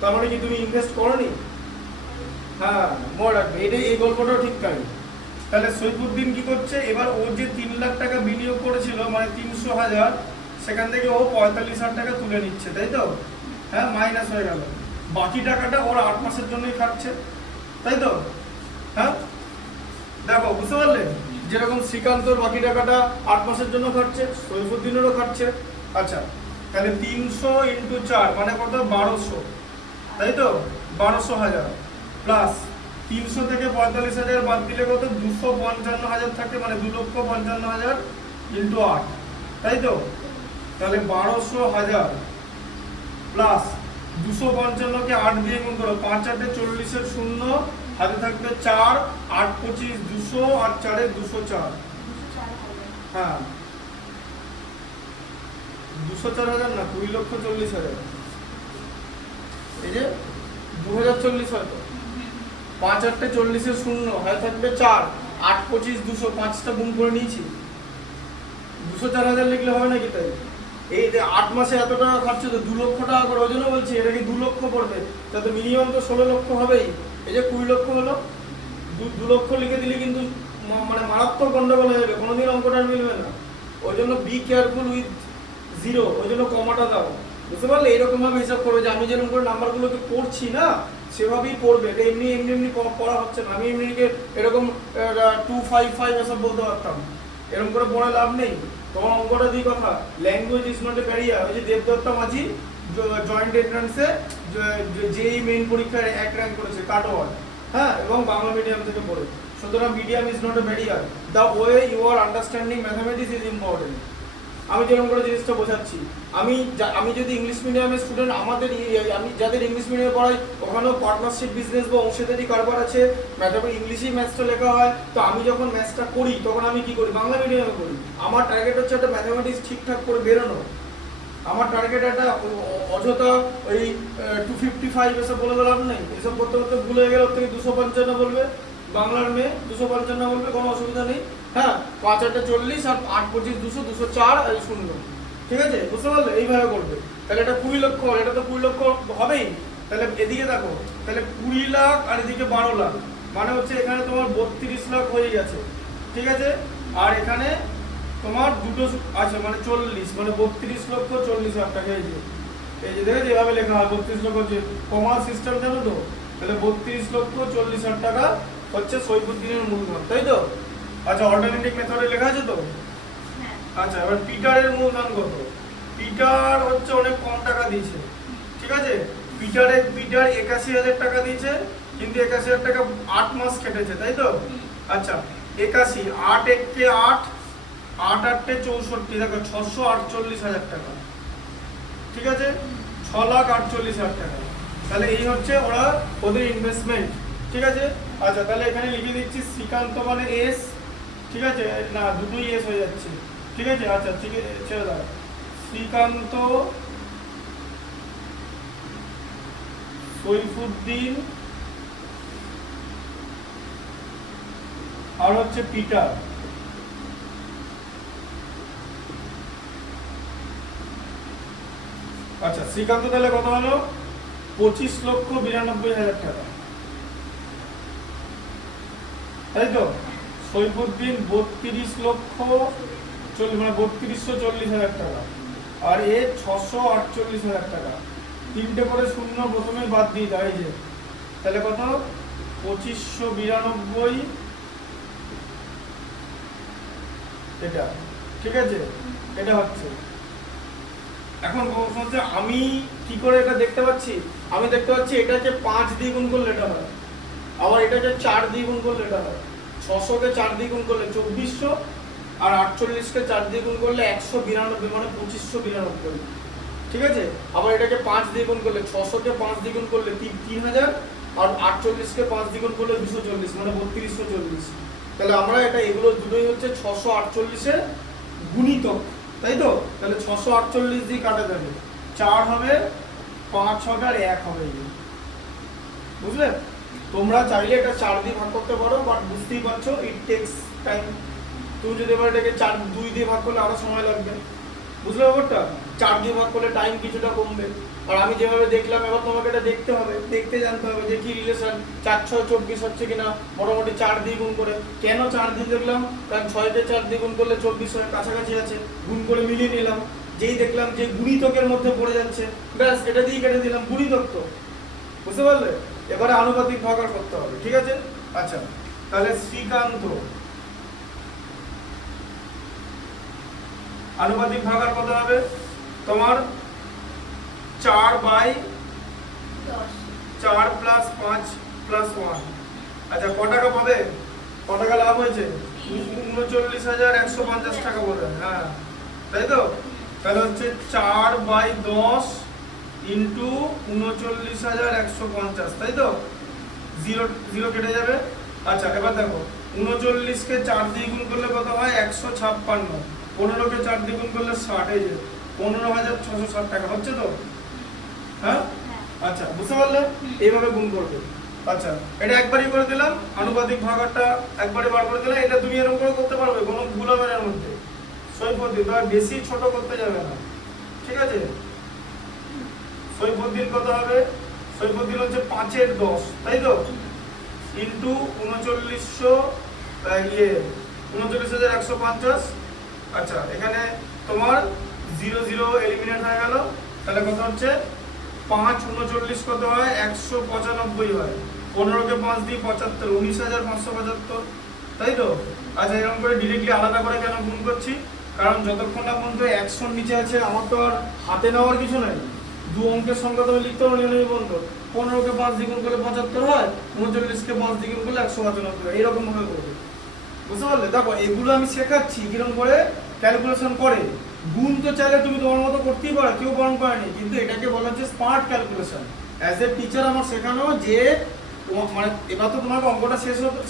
তার মানে কি তুমি ইনভেস্ট করোনি? হ্যাঁ, মনে রাখবে, এটাই, এই গল্পটাও ঠিক তাই। তাহলে সৈফুদ্দিন কি করছে, এবার ও যে 3 লাখ টাকা বিনিয়োগ করেছিল, মানে 300,000, সেখান থেকে ও 45,000 টাকা তুলে নিচ্ছে, তাই তো? হ্যাঁ, মাইনাস হয়ে গেল। বাকি টাকাটা ওর 8 মাসের জন্যই খাটছে, তাই তো? হ্যাঁ, দেখো, বুঝতে পারলে? যেরকম শ্রীকান্তর বাকি টাকাটা 8 মাসের জন্য খাটছে, সৈফুদ্দিনেরও খাটছে। আচ্ছা, তাহলে 300 ইন্টু 4 মানে কত, 1200, তাই তো? 1200,000 প্লাস 300 থেকে 45,000 বাদ দিলে কত, 255,000 থাকে, মানে 2,55,000 ইন্টু 8, তাই তো? তাহলে 1200,000 প্লাস 255 কে 8 দিয়ে গুণ করো, 5 8 40 এর 0, হাতে থাকবে 4, 8 25 200 আর 4 204, হ্যাঁ, 204,000 না, 20,40,000, এই যে 2040 হয়তো, 5 8 40 এর 0, হাতে থাকবে 4, 8 25 200, 5টা গুণ করে নিয়েছি, 204,000 লিখলে হবে নাকি? তাই এই যে 8 মাসে এত টাকা খরচ তো 2 লক্ষ টাকা করে, ওই জন্য বলছি এটা কি 2 লক্ষ পড়বে, তাতে মিনিমাম তো 16 লক্ষ হবেই। এই যে 20 লক্ষ হলো, 2 লক্ষ লিখে দিলে কিন্তু মানে মারাত্মক গন্ডগোল হয়ে যাবে, কোনোদিন অঙ্কটা আর মিলবে না। ওই জন্য বি কেয়ারফুল উইথ জিরো, ওই জন্য কমাটা দাও, বুঝতে পারলে? এরকম ভাবে হিসাব করবে যে আমি যেরকম করে নাম্বারগুলোকে পড়ছি না সেভাবেই পড়বে, এটা এমনি এমনি এমনি পড়া হচ্ছে না। আমি এমনিকে এরকম 255 এসব বলতে পারতাম, এরকম করে পড়ে লাভ নেই। তোমার অঙ্কটা দিই কথা, language is not a barrier. ওই যে দেবদত্তা মাঝি জয়েন্ট এন্ট্রান্সে যেই মেইন পরীক্ষায় 1 র্যাঙ্ক করেছে কাটোয়ার, হ্যাঁ, এবং বাংলা মিডিয়াম থেকে পড়ে। সুতরাং medium is not a barrier, the way you are understanding mathematics is important. আমি যেরকম করে জিনিসটা বোঝাচ্ছি, আমি যদি ইংলিশ মিডিয়ামের স্টুডেন্ট, আমাদের আমি যাদের ইংলিশ মিডিয়ামে পড়াই ওখানেও পার্টনারশিপ বিজনেস বা অংশীদারি কারবার আছে, ম্যাথামেটিক্স ইংলিশেই ম্যাথসটা লেখা হয়। তো আমি যখন ম্যাথসটা করি তখন আমি কি করি, বাংলা মিডিয়ামে করি। আমার টার্গেট হচ্ছে একটা ম্যাথামেটিক্স ঠিকঠাক করে বেরোনো। আমার টার্গেট একটা অযথা ওই 255 এসব বলে লাভ নেই, এসব করতে করতে ভুলে গেলে ওর থেকে 255 বলবে, বাংলার মেয়ে 255 বলবে, কোনো অসুবিধা নেই। হ্যাঁ, 5 8 40 আর 8 25 200 204 আর 0, ঠিক আছে? বুঝতে পারলে? এইভাবে করবে। তাহলে এটা 20 লক্ষ, এটা তো 20 লক্ষ হবেই। তাহলে এদিকে দেখো, তাহলে 20 লাখ আর এদিকে 12 লাখ, মানে হচ্ছে এখানে তোমার 32 লাখ হয়ে গেছে, ঠিক আছে? আর এখানে তোমার দুটো আছে মানে 40, মানে 32 লক্ষ 40 হাজার টাকা। এই যে দেখে যেভাবে লেখা হয় 32 লক্ষ, যে কমা সিস্টেম জানো তো? তাহলে 32 লক্ষ 40 হাজার টাকা হচ্ছে সৈফুদ্দিনের মূলধন, তাই তো? আচ্ছা, অল্টারনেটিভ মেথডে লেখা আছে তো? আচ্ছা, এবার পিটারের মূলধন কত? পিটার হচ্ছে অনেক কম টাকা দিয়েছে, ঠিক আছে? পিটার 81,000 টাকা দিয়েছে, কিন্তু 81,000 টাকা 8 মাস কেটেছে, তাই তো? আচ্ছা, 81 8 1 8 8 8 64, দেখো 648,000 টাকা, ঠিক আছে? 6,48,000 টাকা। তাহলে এই হচ্ছে ওদের ইনভেস্টমেন্ট, ঠিক আছে? আচ্ছা, তাহলে এখানে লিখে দিচ্ছি শ্রীকান্ত মানে এস, ঠিক আছে? না, দুটোই এস হয়ে যাচ্ছে, ঠিক আছে? আচ্ছা, ঠিক আছে, ছেড়ে দাও। শ্রীকান্ত সৈফুদ্দিন আর হচ্ছে পিটার। আচ্ছা, শ্রীকান্ত তাহলে কত হলো? 25,92,000 টাকা, তাই তো? সৈফুদ্দিন 32,40,000 মানে 32,40,000 টাকা, আর এ 648,000 টাকা। 3টে করে শূন্য প্রথমে বাদ দিয়ে দেয়, যে তাহলে কত? 2592, এটা, ঠিক আছে? এটা হচ্ছে। এখন হচ্ছে আমি কি করে এটা দেখতে পাচ্ছি? আমি দেখতে পাচ্ছি এটাকে 5 দিয়ে গুণ করলে এটা হয়, আবার এটাকে 4 দিয়ে গুণ করলে এটা হয়। 600-কে 4 দিয়ে গুণ করলে 2400, আর 48-কে 4 দিয়ে গুণ করলে 192, মানে 2592, ঠিক আছে? আবার এটাকে 5 দিয়ে গুণ করলে 600-কে 5 দিয়ে গুণ করলে 3000, আর 48-কে 5 দিয়ে গুণ করলে 240, মানে 3240। তাহলে আমরা এটা এগুলো দুটোই হচ্ছে 648-এর গুণিতক, তাই তো? তাহলে 648 দিয়ে কাটা যাবে, 4 হবে, 5 হবে, আর 1 হবে, বুঝলে? তোমরা চাইলে এটা 4 দিয়ে ভাগ করতে পারো, বাট বুঝতেই পারছো ইট টেকস টাইম। তুমি যদি এবার এটাকে 2 দিয়ে ভাগ করলে আরো সময় লাগবে, বুঝলে ব্যাপারটা? 4 দিয়ে ভাগ করলে টাইম কিছুটা কমবে। আর আমি যেভাবে দেখলাম, এবার তোমাকে এটা দেখতে হবে, দেখতে জানতে হবে যে কি রিলেশন, 4 6 24 হচ্ছে কিনা। মোটামুটি 4 দিয়ে গুণ করে, কেন 4 দিয়ে দেখলাম? কারণ 6-কে 4 দিয়ে গুণ করলে 24 এর কাছাকাছি আছে, গুণ করে মিলিয়ে নিলাম। যেই দেখলাম যে গুণিতকের মধ্যে পড়ে যাচ্ছে, ব্যাস এটা দিয়ে কেটে দিলাম, গুণিতক তো, বুঝতে পারলে? এবারে আনুপাতিক ভাগাকার করতে হবে, ঠিক আছে? আচ্ছা, তাহলে শ্রীকান্ত আনুপাতিক ভাগাকার কত হবে তোমার? 4/4 প্লাস 5 প্লাস 1। আচ্ছা, ক টাকা পাবে? ক টাকা লাভ হয়েছে? 39,150 টাকা বলে, হ্যাঁ, তাই তো? তাহলে হচ্ছে 4/10 ইন্টু 39,150, তাই তো? 0 কেটে যাবে। আচ্ছা, এবার দেখো 39-কে 4 দিয়ে গুণ করলে কত হয়? 156। 15-কে 4 দিয়ে গুণ করলে 60, এই যে 15,660 টাকা হচ্ছে তো? হ্যাঁ, আচ্ছা, বুঝতে পারলে? এইভাবে গুণ করবে। আচ্ছা, এটা একবারই করে দিলাম, আনুপাতিক ভাগাকারটা একবারই বার করে দিলাম। এটা তুমি এরকম করে করতে পারবে, কোনো ভুল হবে না এর মধ্যে। সৈফুদ্দিন, তবে বেশি ছোট করতে যাবে না, ঠিক আছে? সৈফুদ্দিন কত হবে? সৈফুদ্দিন হচ্ছে 5 এর 10, তাই তো? ইন্টু 39,150। আচ্ছা, এখানে তোমার 0 0 এলিমিনেট হয়ে গেল। তাহলে কত হচ্ছে? 5 39 কত হয়? 195 হয়। 15 কে 5 দিয়ে 75, 19,575, তাই তো? আচ্ছা, এরকম করে ডিরেক্টলি আলাদা করে কেন গুণ করছি? কারণ যতক্ষণ না পর্যন্ত 100 নিচে আছে আমার তো আর হাতে নেওয়ার কিছু নাই। দু অঙ্কের সংখ্যা তুমি লিখতে পারো নির্ণয় বন্ধ। 15 কে 5 দ্বিগুণ করলে 75 হয়, 39 কে 5 দ্বিগুণ করলে 195 হয়। এইরকম ভাবে করবে, বুঝতে পারলে? দেখো এগুলো আমি শেখাচ্ছি কিরকম করে ক্যালকুলেশন করে। গুণ তো চাইলে তুমি তোমার মতো করতেই পারো, কেউ বারণ করেনি, কিন্তু এটাকে বলা হচ্ছে smart calculation. As a teacher আমার শেখানো যে মানে এবার তো তোমাকে অঙ্কটা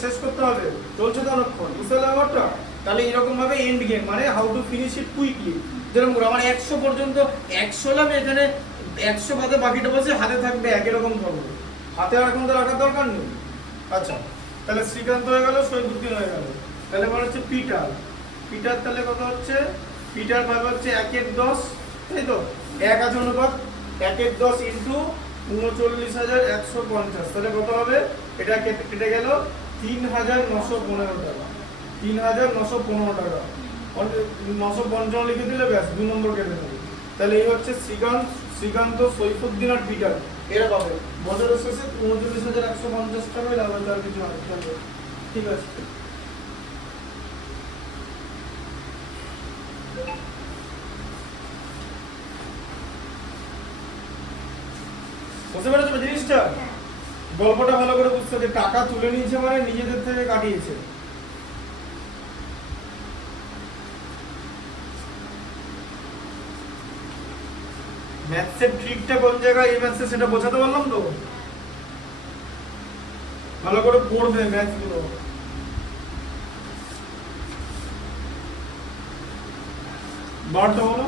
শেষ করতে হবে, চলছে তো অনেকক্ষণ, বুঝতে পারলে ব্যাপারটা? তাহলে এরকম ভাবে এন্ড গেম মানে how to finish it quickly. যেরকম করে আমার 100 পর্যন্ত 100 আমি এখানে 100 বাদে বাকিটা বসে হাতে থাকবে একই রকম ধরবো, হাতে আর এখন তো রাখার দরকার নেই। আচ্ছা, তাহলে শ্রীকান্ত হয়ে গেল, সৈফুদ্দিন হয়ে গেল। তাহলে এবার হচ্ছে পিটার। পিটার তাহলে কত হচ্ছে? পিটার ভাবে হচ্ছে 1 এর 10, তাই তো? 1 আছে অনুপাত, 1 এর 10 ইন্টু 39,150, তাহলে কত হবে? এটা কেটে গেল 3,915 টাকা। 3,915 টাকা। 955 লিখে দিলে ব্যাস 2 নম্বর কেটে দেবে। তাহলে এই হচ্ছে শ্রীকান্ত, সৈফুদ্দিন আর পিটার, এরা পাবে বছরের শেষে 39,150 টাকায় লাভ হবে, আর কিছু হবে। ঠিক আছে, বুঝতে পেরেছো জিনিসটা? গল্পটা ভালো করে বুঝতে হবে। টাকা তুলে নিয়েছে মানে নিজেদের থেকে কাটিয়েছে। ম্যাথসের ট্রিকটা কোন জায়গায় এই ম্যাথসে সেটা বোঝাতে পারলাম তো? ভালো করে পড়বে ম্যাথসগুলো। বারটা বলো।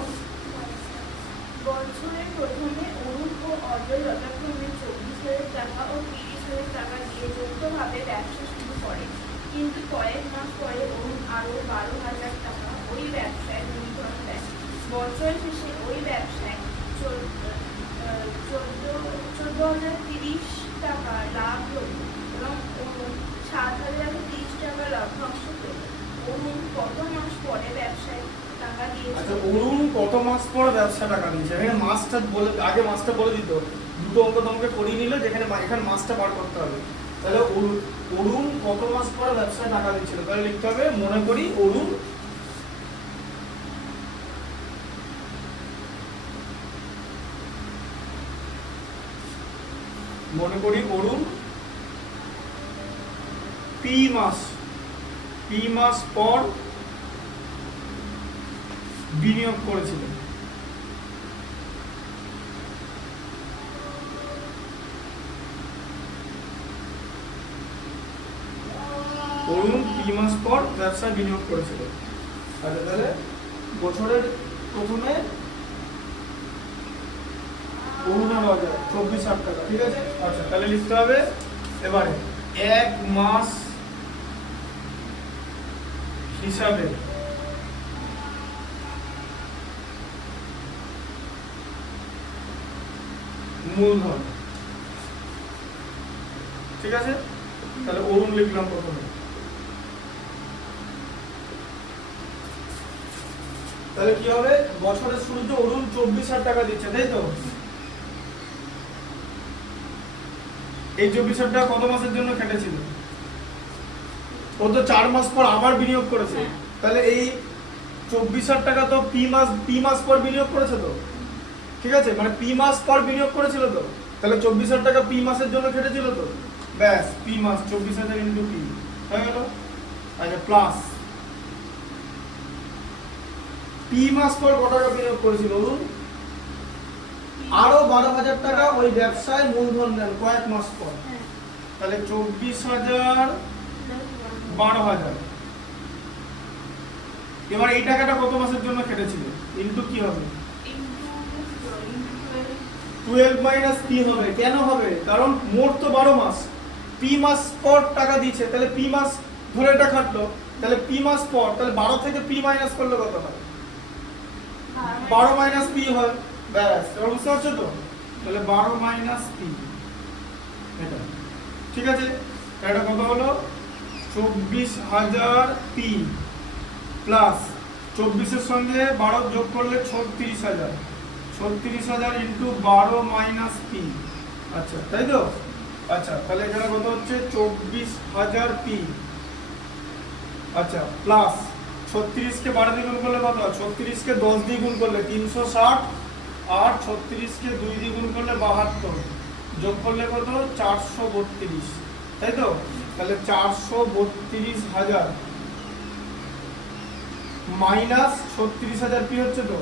বছরের প্রথমে অরুণ ও অজয় যথাক্রমে 24,000 টাকা ও 30,000 টাকা দিয়ে যৌথভাবে ব্যবসা শুরু করে, কিন্তু কয়েক মাস পরে অরুণ আরও 12,000 টাকা ওই ব্যবসায় মূলধন দেয়। বছরের শেষে ওই ব্যবসায় 14,030 টাকা লাভ হল এবং অরুণ 7,030 টাকা লভ্যাংশ পেল। অরুণ কত মাস পরে ব্যবসায় টাকা দিয়েছে? আচ্ছা, অরুণ কত মাস পর ব্যবসা টাকা দিয়েছে? এখানে মাসটা বলে, আগে মাসটা বলে দিত। দুটো অঙ্ক তোমাকে করিয়ে নিলে, যেখানে এখানে মাসটা বার করতে হবে। তাহলে অরুণ কত মাস পর ব্যবসা টাকা দিচ্ছিল, তাহলে লিখতে হবে মনে করি অরুণ পি মাস পর বিনিয়োগ করেছিল। অরুণ 3 মাস পর ব্যবসায় বিনিয়োগ করেছিল। আচ্ছা, তাহলে বছরের প্রথমে অরুণের বাজার 24,000 টাকা, ঠিক আছে? আচ্ছা, তাহলে লিখতে হবে এবারে 1 মাস হিসাবে মূলধন, ঠিক আছে? তাহলে অরুণ লিখলাম প্রথমে। তাহলে কি হবে? বছরের শুরুতে অরুণ 24,000 টাকা দিচ্ছে, তাই তো? এই 24,000 টাকা কত মাসের জন্য কেটেছিল? ও তো 4 মাস পর আবার বিনিয়োগ করেছে। তাহলে এই 24,000 টাকা তো পি মাস পর বিনিয়োগ করেছে তো, ঠিক আছে? মানে পি মাস পর বিনিয়োগ করেছিল তো, তাহলে 24,000 টাকা পি মাসের জন্য কেটেছিল তো, ব্যাস পি মাস 24,000 ইন্টু পি হয়ে গেল। আচ্ছা, প্লাস পি মাস পর কত টাকা বিনিয়োগ করেছিল অরুণ? আরো 12,000 টাকা ওই ব্যবসায় মূলধন দেন কয়েক মাস পর। তাহলে 24,000 12,000। এবার এই টাকাটা কত মাসের জন্য কেটেছিল? ইনটু কি হবে? 12 মাইনাস পি হবে। কেন হবে? কারণ মোট তো 12 মাস, পি মাস পর টাকা দিয়েছে, তাহলে পি মাস ধরে এটা খাটলো, তাহলে পি মাস পর, তাহলে 12 থেকে পি মাইনাস করলে কত হয়? 12 মাইনাস পি হয়, ব্যাস। এবার বুঝতে পারছো তো? তাহলে 12 মাইনাস পি, এটা ঠিক আছে। এটা কত হলো? 24,000 পি প্লাস 24-এর সঙ্গে 12 যোগ করলে 36,000, 36,000 ইন্টু 12 মাইনাস পি। আচ্ছা, তাই তো? আচ্ছা, তাহলে এখানে কত হচ্ছে? 24,000 পি। আচ্ছা, প্লাস 36-কে 12 দিয়ে গুণ করলে কত হয়? 36-কে 10 দিয়ে গুণ করলে 360, আর 36-কে 2 দিয়ে গুণ করলে 72, যোগ করলে কত? 432, তাই তো? তাহলে 432,000 মাইনাস 36,000 পি হচ্ছে তো,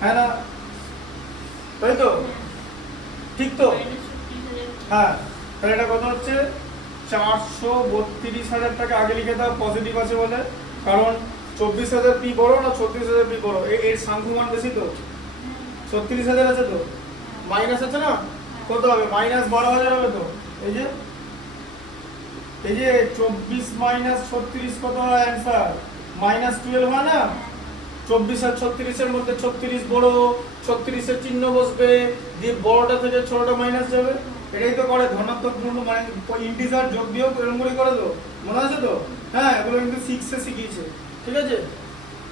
হ্যাঁ না? তাই তো? ঠিক তো? হ্যাঁ, তাহলে এটা কত হচ্ছে? 432,000 টাকা আগে লিখে দাও, পজিটিভ আছে বলে, কারণ 24,000 পি বড় না 36,000 পি বড়? এর সাংখ্য মান বেশি তো, 36,000 আছে তো, মাইনাস আছে না, কত হবে? মাইনাস 12,000 হবে তো। এই যে 24 মাইনাস 36 কত হয় অ্যান্সার? মাইনাস 12 হয় না? 24 আর 36-এর মধ্যে 36 বড়, 36-এর চিহ্ন বসবে, দিয়ে বড়টা থেকে ছোটটা মাইনাস যাবে। এটাই তো করে ধনাত্মক পূর্ণ, মানে ইন্টিজার যোগ বিয়োগ এরকম করে করে তো, মনে আছে তো? হ্যাঁ, এগুলো কিন্তু 6-এ শিখিয়েছে, ঠিক আছে?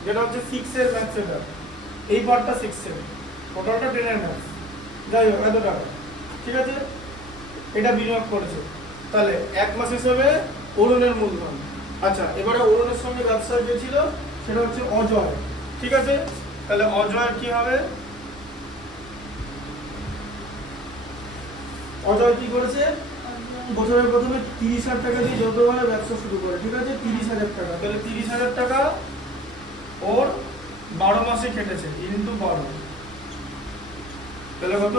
যেটা হচ্ছে 6-এর ম্যাথ, সেটা এই পার্টটা 6-এর, টোটালটা 10-এর ম্যাথ। যাই হোক, এত টাকা, ঠিক আছে? এটা বিনিয়োগ করেছে। তাহলে এক মাস হিসেবে অরুণের মূলধন। আচ্ছা, এবারে অরুণের সঙ্গে ব্যবসায় যে ছিল সেটা হচ্ছে অজয়, ঠিক আছে? তাহলে অজয়ের কি হবে? অজয় কি করেছে? বছরের প্রথমে 30,000 টাকা দিয়ে যৌথভাবে ব্যবসা শুরু করে, ঠিক আছে? 30,000 টাকা, তাহলে 30,000 টাকা ওর 12 মাসে কেটেছে, ইন্টু 12, তাহলে কত?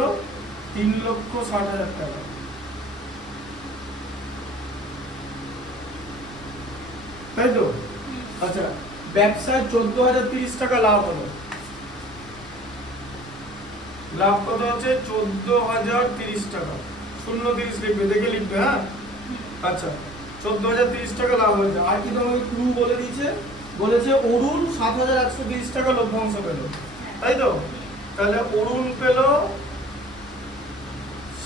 3,60,000 টাকা। তাই তো? আচ্ছা, ব্যবসায় 14,030 টাকা লাভ হলো। লাভ কত হচ্ছে? 14,030 টাকা। 0.30 লিখবে, দেখে লিখবে, হ্যাঁ? আচ্ছা, 14,030 টাকা লাভ হয়েছে। আর কি তোমাকে ক্লু বলে দিয়েছে? বলেছে অরুণ 7,130 টাকা লভ্যাংশ পেল, তাই তো? তাহলে অরুণ পেল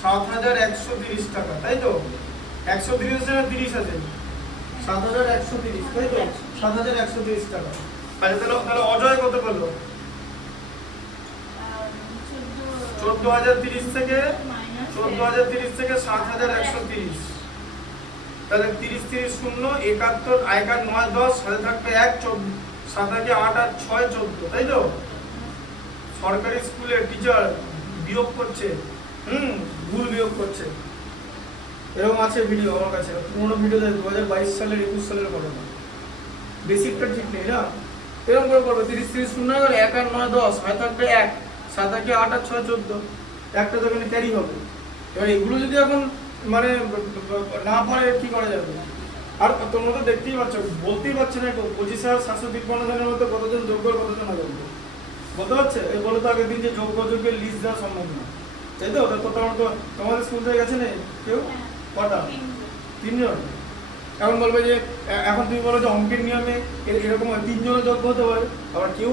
7,130 টাকা, তাই তো? 130 আছে না 30 আছে? 7,130, তাই তো? 7,130 টাকা। আচ্ছা, তাহলে অজয় কত পেল? 14,030 থেকে 7,130, তাহলে 30 30 0, 71, 1 9 10, সাথে থাকবে 1, 7 8 আর 6 14, তাই তো? সরকারি স্কুলে টিচার বিয়োগ করছে, ভুল বিয়োগ করছে, এরকম আছে ভিডিও আমার কাছে, পুরোনো ভিডিও 2022 সালের 21 সালের ঘটনা, বেসিকটা ঠিক নেই না, এরকম করে করবে। 30 30 0, 1 আর 9 10, সাথে থাকবে 1, 7 8 আর 6 14, একটা তো এখানে ক্যারি হবে। এবার এগুলো যদি এখন মানে না পারে কি করা যাবে? আর তোমরা তো দেখতেই পাচ্ছ, বলতেই পারছে না, 25,753 জনের মধ্যে কতজন যোগ্য কতজন অযোগ্য বলতে পারছে? এই বলে তো আগের দিন যে যোগ্য যোগ্যের লিস্ট দেওয়া সম্ভব না, তাই তো? তোমাদের স্কুল থেকে গেছে না কেউ? কটা? 3 জন। এখন বলবে যে, এখন তুমি বলো যে অঙ্কের নিয়মে এরকম 3 জনও যোগ্য হতে পারে, আবার কেউ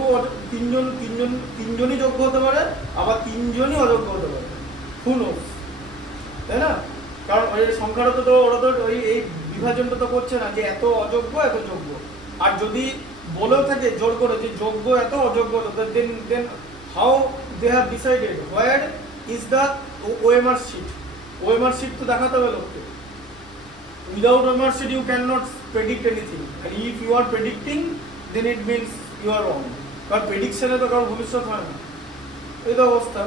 3 জনই যোগ্য হতে পারে, আবার 3 জনই অযোগ্য হতে পারে, তাই না? কারণ ওই সংখ্যাটা তো ওরা তো এই বিভাজনটা তো করছে না যে এত অযোগ্য এত যোগ্য। আর যদি বলেও থাকে জোর করে যে যোগ্য এত অযোগ্য, then how they have decided, where is the OMR sheet? OMR sheet তো দেখাতে হবে লোককে। Without OMR sheet you can not predict anything, and if you are predicting then it means you are wrong, কারণ প্রেডিকশনে তো কারণ ভবিষ্যৎ হয় না, এই তো অবস্থা।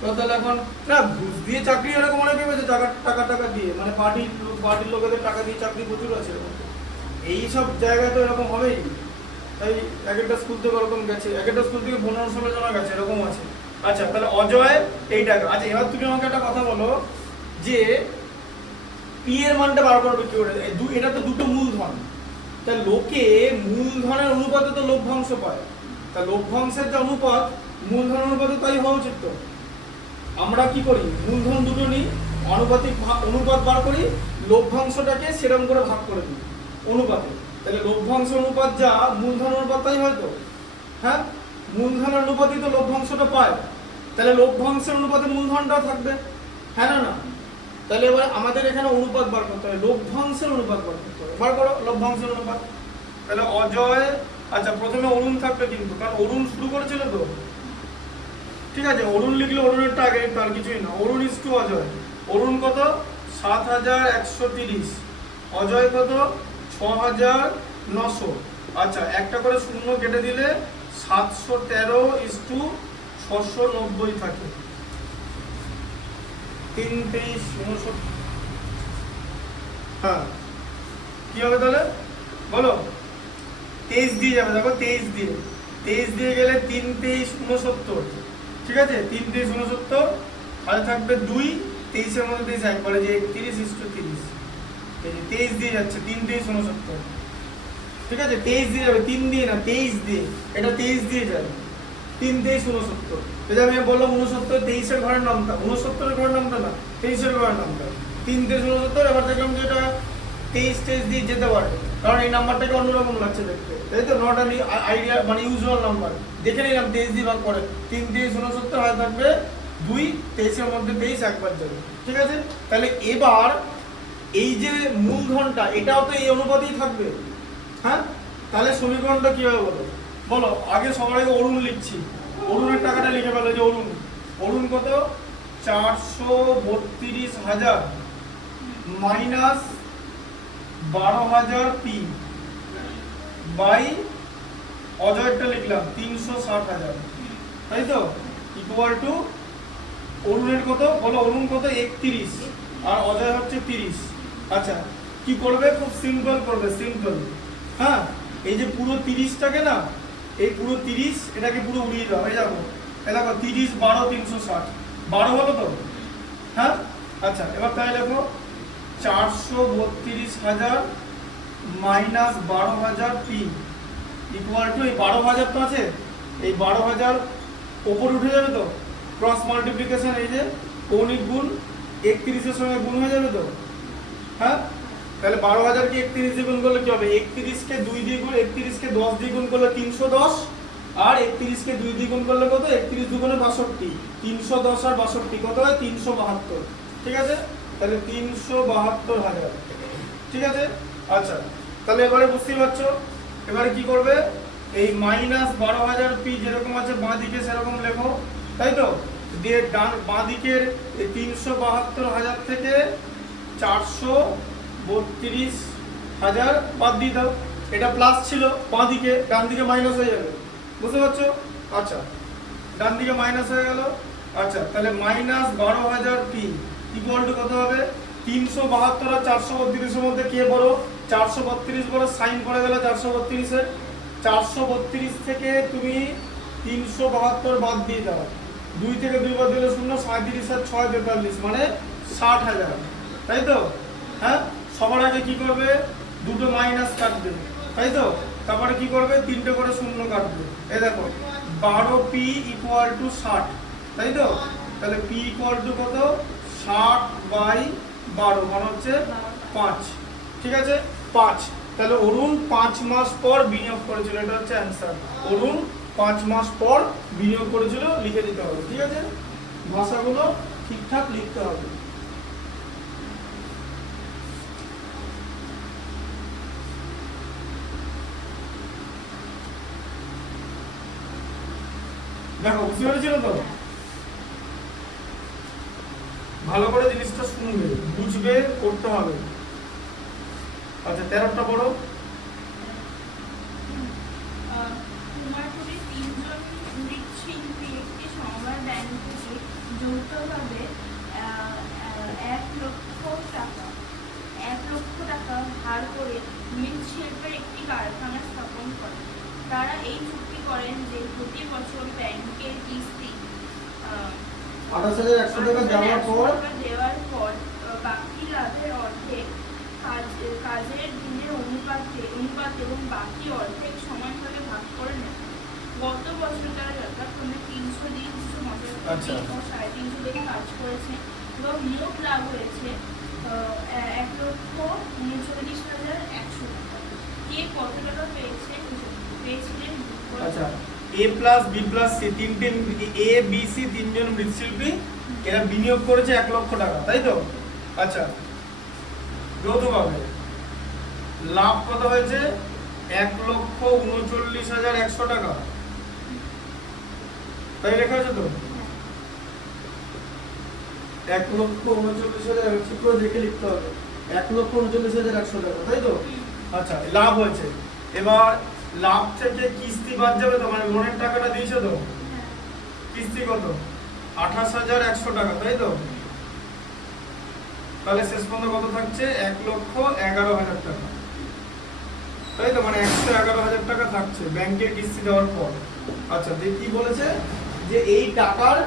তাহলে এখন না ঘুষ দিয়ে চাকরি এরকম অনেকে পেয়েছে, টাকা দিয়ে, মানে পার্টির লোকেদের টাকা দিয়ে চাকরি প্রচুর আছে এরকম। এইসব জায়গায় তো এরকম হবেই, তাই এক একটা স্কুল থেকে ওরকম গেছে, এক একটা স্কুল থেকে 15-16 জন গেছে, এরকম আছে। আচ্ছা, তাহলে অজয় এই টাকা। আচ্ছা, এবার তুমি আমাকে একটা কথা বলো যে পি এর মানটা বার করবে কি করে? এটা তো দুটো মূলধন, তা লোকে মূলধনের অনুপাতে তো লভ্যাংশ পায়, তা লভ্যাংশের যে অনুপাত মূলধন অনুপাতে তাই হওয়া উচিত তো। আমরা কি করি? মূলধন দুটো নিই, অনুপাত বার করি, লভ্যাংশটাকে সেরকম করে ভাগ করে দিই অনুপাতে, তাহলে লভ্যাংশ অনুপাত যা মূলধন অনুপাত তাই হয়তো, হ্যাঁ? মূলধনের অনুপাতে তো লভ্যাংশটা পায়, তাহলে লভ্যাংশের অনুপাতে মূলধনটাও থাকবে, হ্যাঁ না? তাহলে এবার আমাদের এখানে অনুপাত বার করতে হবে, লভ্যাংশের অনুপাত বার করতে হবে। বার করো লভ্যাংশের অনুপাত। তাহলে অজয়, আচ্ছা প্রথমে অরুণ থাকবে কিন্তু, কারণ অরুণ শুরু করেছিল তো, ঠিক আছে? অরুণ লিখলে অরুণেরটা আগে, তার কিছুই না। অরুণ ইস টু অজয়। অরুণ কত? 7130। অজয় কত? 6900। আচ্ছা একটা করে শূন্য কেটে দিলে 713 ইস টু 690 থাকে। 3 23 69। হ্যাঁ কি হবে তাহলে বলো? 23 দিয়ে যাবে, দেখো 23 দিয়ে গেলে 3 23 69, ঠিক আছে? 3 23 69, আর থাকবে 2, 23 এর মধ্যে 23 একবারে যে 31 ইস টু 30। এই যে 23 দিয়ে যাচ্ছে, 3 23 69, ঠিক আছে? 23 দিয়ে যাবে, 3 দিয়ে না 23 দিয়ে, এটা 23 দিয়ে যাবে, 3 23 69। এটা আমি বললাম 69, 23 এর ঘরের নামটা, 69 এর ঘরের নামটা না, 23 এর ঘরের নামটা, 3 23 69। এবার দেখলাম যে এটা 23 দিয়ে যেতে পারে, কারণ এই নাম্বারটাকে অন্যরকম লাগছে দেখতে, তাই তো? নট আন আইডিয়া, মানে ইউজুয়াল নাম্বার। দেখে নিলাম 23 দিয়ে ভাগ করে, 3 23 69, আর থাকবে 2, 23 এর মধ্যে 23 একবার যাবে, ঠিক আছে? তাহলে এবার এই যে মূলধনটা, এটাও তো এই অনুপাতেই থাকবে, হ্যাঁ? তাহলে সমীকরণটা কি হবে বলো? বলো আগে, সবার আগে অরুণ লিখছি। অরুণের টাকাটা লিখে ফেলো, যে অরুণ কত? 432,000 মাইনাস 12,000 পি বাই অজয়টা লিখলাম 360,000, তাই তো? ইকুয়াল টু অরুণের কত বলো? অরুণ কত? 31, আর অজয় হচ্ছে 30। আচ্ছা কি করবে? খুব সিম্পল করবে, সিম্পল। হ্যাঁ, এই যে পুরো 30টাকে না, এই পুরো 30 এটাকে পুরো উড়িয়ে দাও। এই দেখো, এই দেখো 30 12 360, 12 হলো তো? হ্যাঁ আচ্ছা, এবার তাই দেখো 432,000 মাইনাস 12,000 পি ইকুয়াল টু, এই 12,000 তো আছে, এই 12,000 ওপর উঠে যাবে তো, ক্রস মাল্টিপ্লিকেশন, এই যে কৌণিক গুণ 31 এর সঙ্গে গুণ হয়ে যাবে তো, হ্যাঁ? তাহলে 12,000 কে 31 দিয়ে গুণ করলে কি হবে? 31 কে 2 দিয়ে গুণ, 31 কে 10 দিয়ে গুণ করলে 310, আর 31 কে 2 দিয়ে গুণ করলে কত? 31 দুগুণে 62, 310 আর 62 কত হয়? 372, ঠিক আছে? তাহলে 372,000, ঠিক আছে? আচ্ছা তাহলে এবারে বুঝতেই পারছো, এবারে কি করবে? এই মাইনাস 12,000 পি যেরকম আছে বাঁ দিকে সেরকম লেখো, তাই তো? দিয়ে ডান বাঁ দিকের এই 372,000 থেকে 432,000 বাদ দিয়ে দাও। এটা প্লাস ছিল বাঁ দিকে, ডান দিকে মাইনাস হয়ে যাবে, বুঝতে পারছো? আচ্ছা ডান দিকে মাইনাস হয়ে গেল। আচ্ছা তাহলে মাইনাস 12,000 পি ইকুয়াল টু কত হবে? 372 আর 432 এর মধ্যে কে বড়? 432 বড়, সাইন পড়ে গেল 432 এর। 432 থেকে তুমি 372 বাদ দিয়ে দাও, 2 থেকে 2 বাদ দিলে 0, 37 আর 6 43, মানে 60,000, তাই তো? হ্যাঁ, সবার আগে কি করবে? দুটো মাইনাস কাটবে, তাই তো? তারপরে কি করবে? 3টে করে শূন্য কাটবে। এই দেখো 12 পি ইকুয়াল টু 60, তাই তো? তাহলে পি ইকুয়াল টু কত? 60 বাই 12, মানে হচ্ছে 5, ঠিক আছে? 5। তাহলে অরুণ 5 মাস পর বিনিয়োগ করেছিল, এটা হচ্ছে অ্যান্সার। অরুণ 5 মাস পর বিনিয়োগ করেছিল, লিখে দিতে হবে, ঠিক আছে? ভাষাগুলো ঠিকঠাক লিখতে হবে। দেখো বুঝতে পেরেছিল তো? ভালো করে জিনিসটা শুনবে, বুঝবে, করতে হবে। আচ্ছা 13টা পড়ো। কুমারটুলি 3 জন মৃৎশিল্পী একটি সমবায় ব্যাংক থেকে যৌথভাবে 1 লক্ষ টাকা ধার করে মৃৎশিল্পের একটি কারখানা স্থাপন করে। তারা এই চুক্তি করেন যে প্রতি বছর ব্যাংকের কিস্তি 28,100 টাকা দেওয়ার পর বাকি লাভের অর্ধেক কাজের দিনের অনুপাতে এবং বাকি অর্ধেক সমানভাবে ভাগ করে নেয়। গত বছর তারা যথাক্রমে 300 দিন, 275 ও 350 দিন কাজ করেছে এবং মোট লাভ হয়েছে 1,39,100 টাকা। কে কত টাকা পেয়েছিলেন? আচ্ছা এ প্লাস বি প্লাস সি তিনটে, এ বি সি তিনজন মৃৎশিল্পী এরা বিনিয়োগ করেছে 1 লক্ষ টাকা, তাই তো? আচ্ছা, যৌথভাবে লাভ কত হয়েছে? 1,39,100 টাকা, তাই লেখা আছে তো? 1,39,000, ঠিক করে দেখে লিখতে হবে, 1,39,100 টাকা, তাই তো? আচ্ছা, লাভ হয়েছে। এবার লাভ থেকে কিস্তি বাদ যাবে তো, মানে লোনের টাকাটা দিয়েছে তো, কিস্তি কত? 28,100 টাকা, তাই তো? তাহলে শেষ পর্যন্ত কত থাকছে? 1,11,000 টাকা, তাই তো? মানে 111,000 টাকা থাকছে ব্যাংকের কিস্তি দেওয়ার পর। আচ্ছা, দেখি বলেছে যে এই টাকার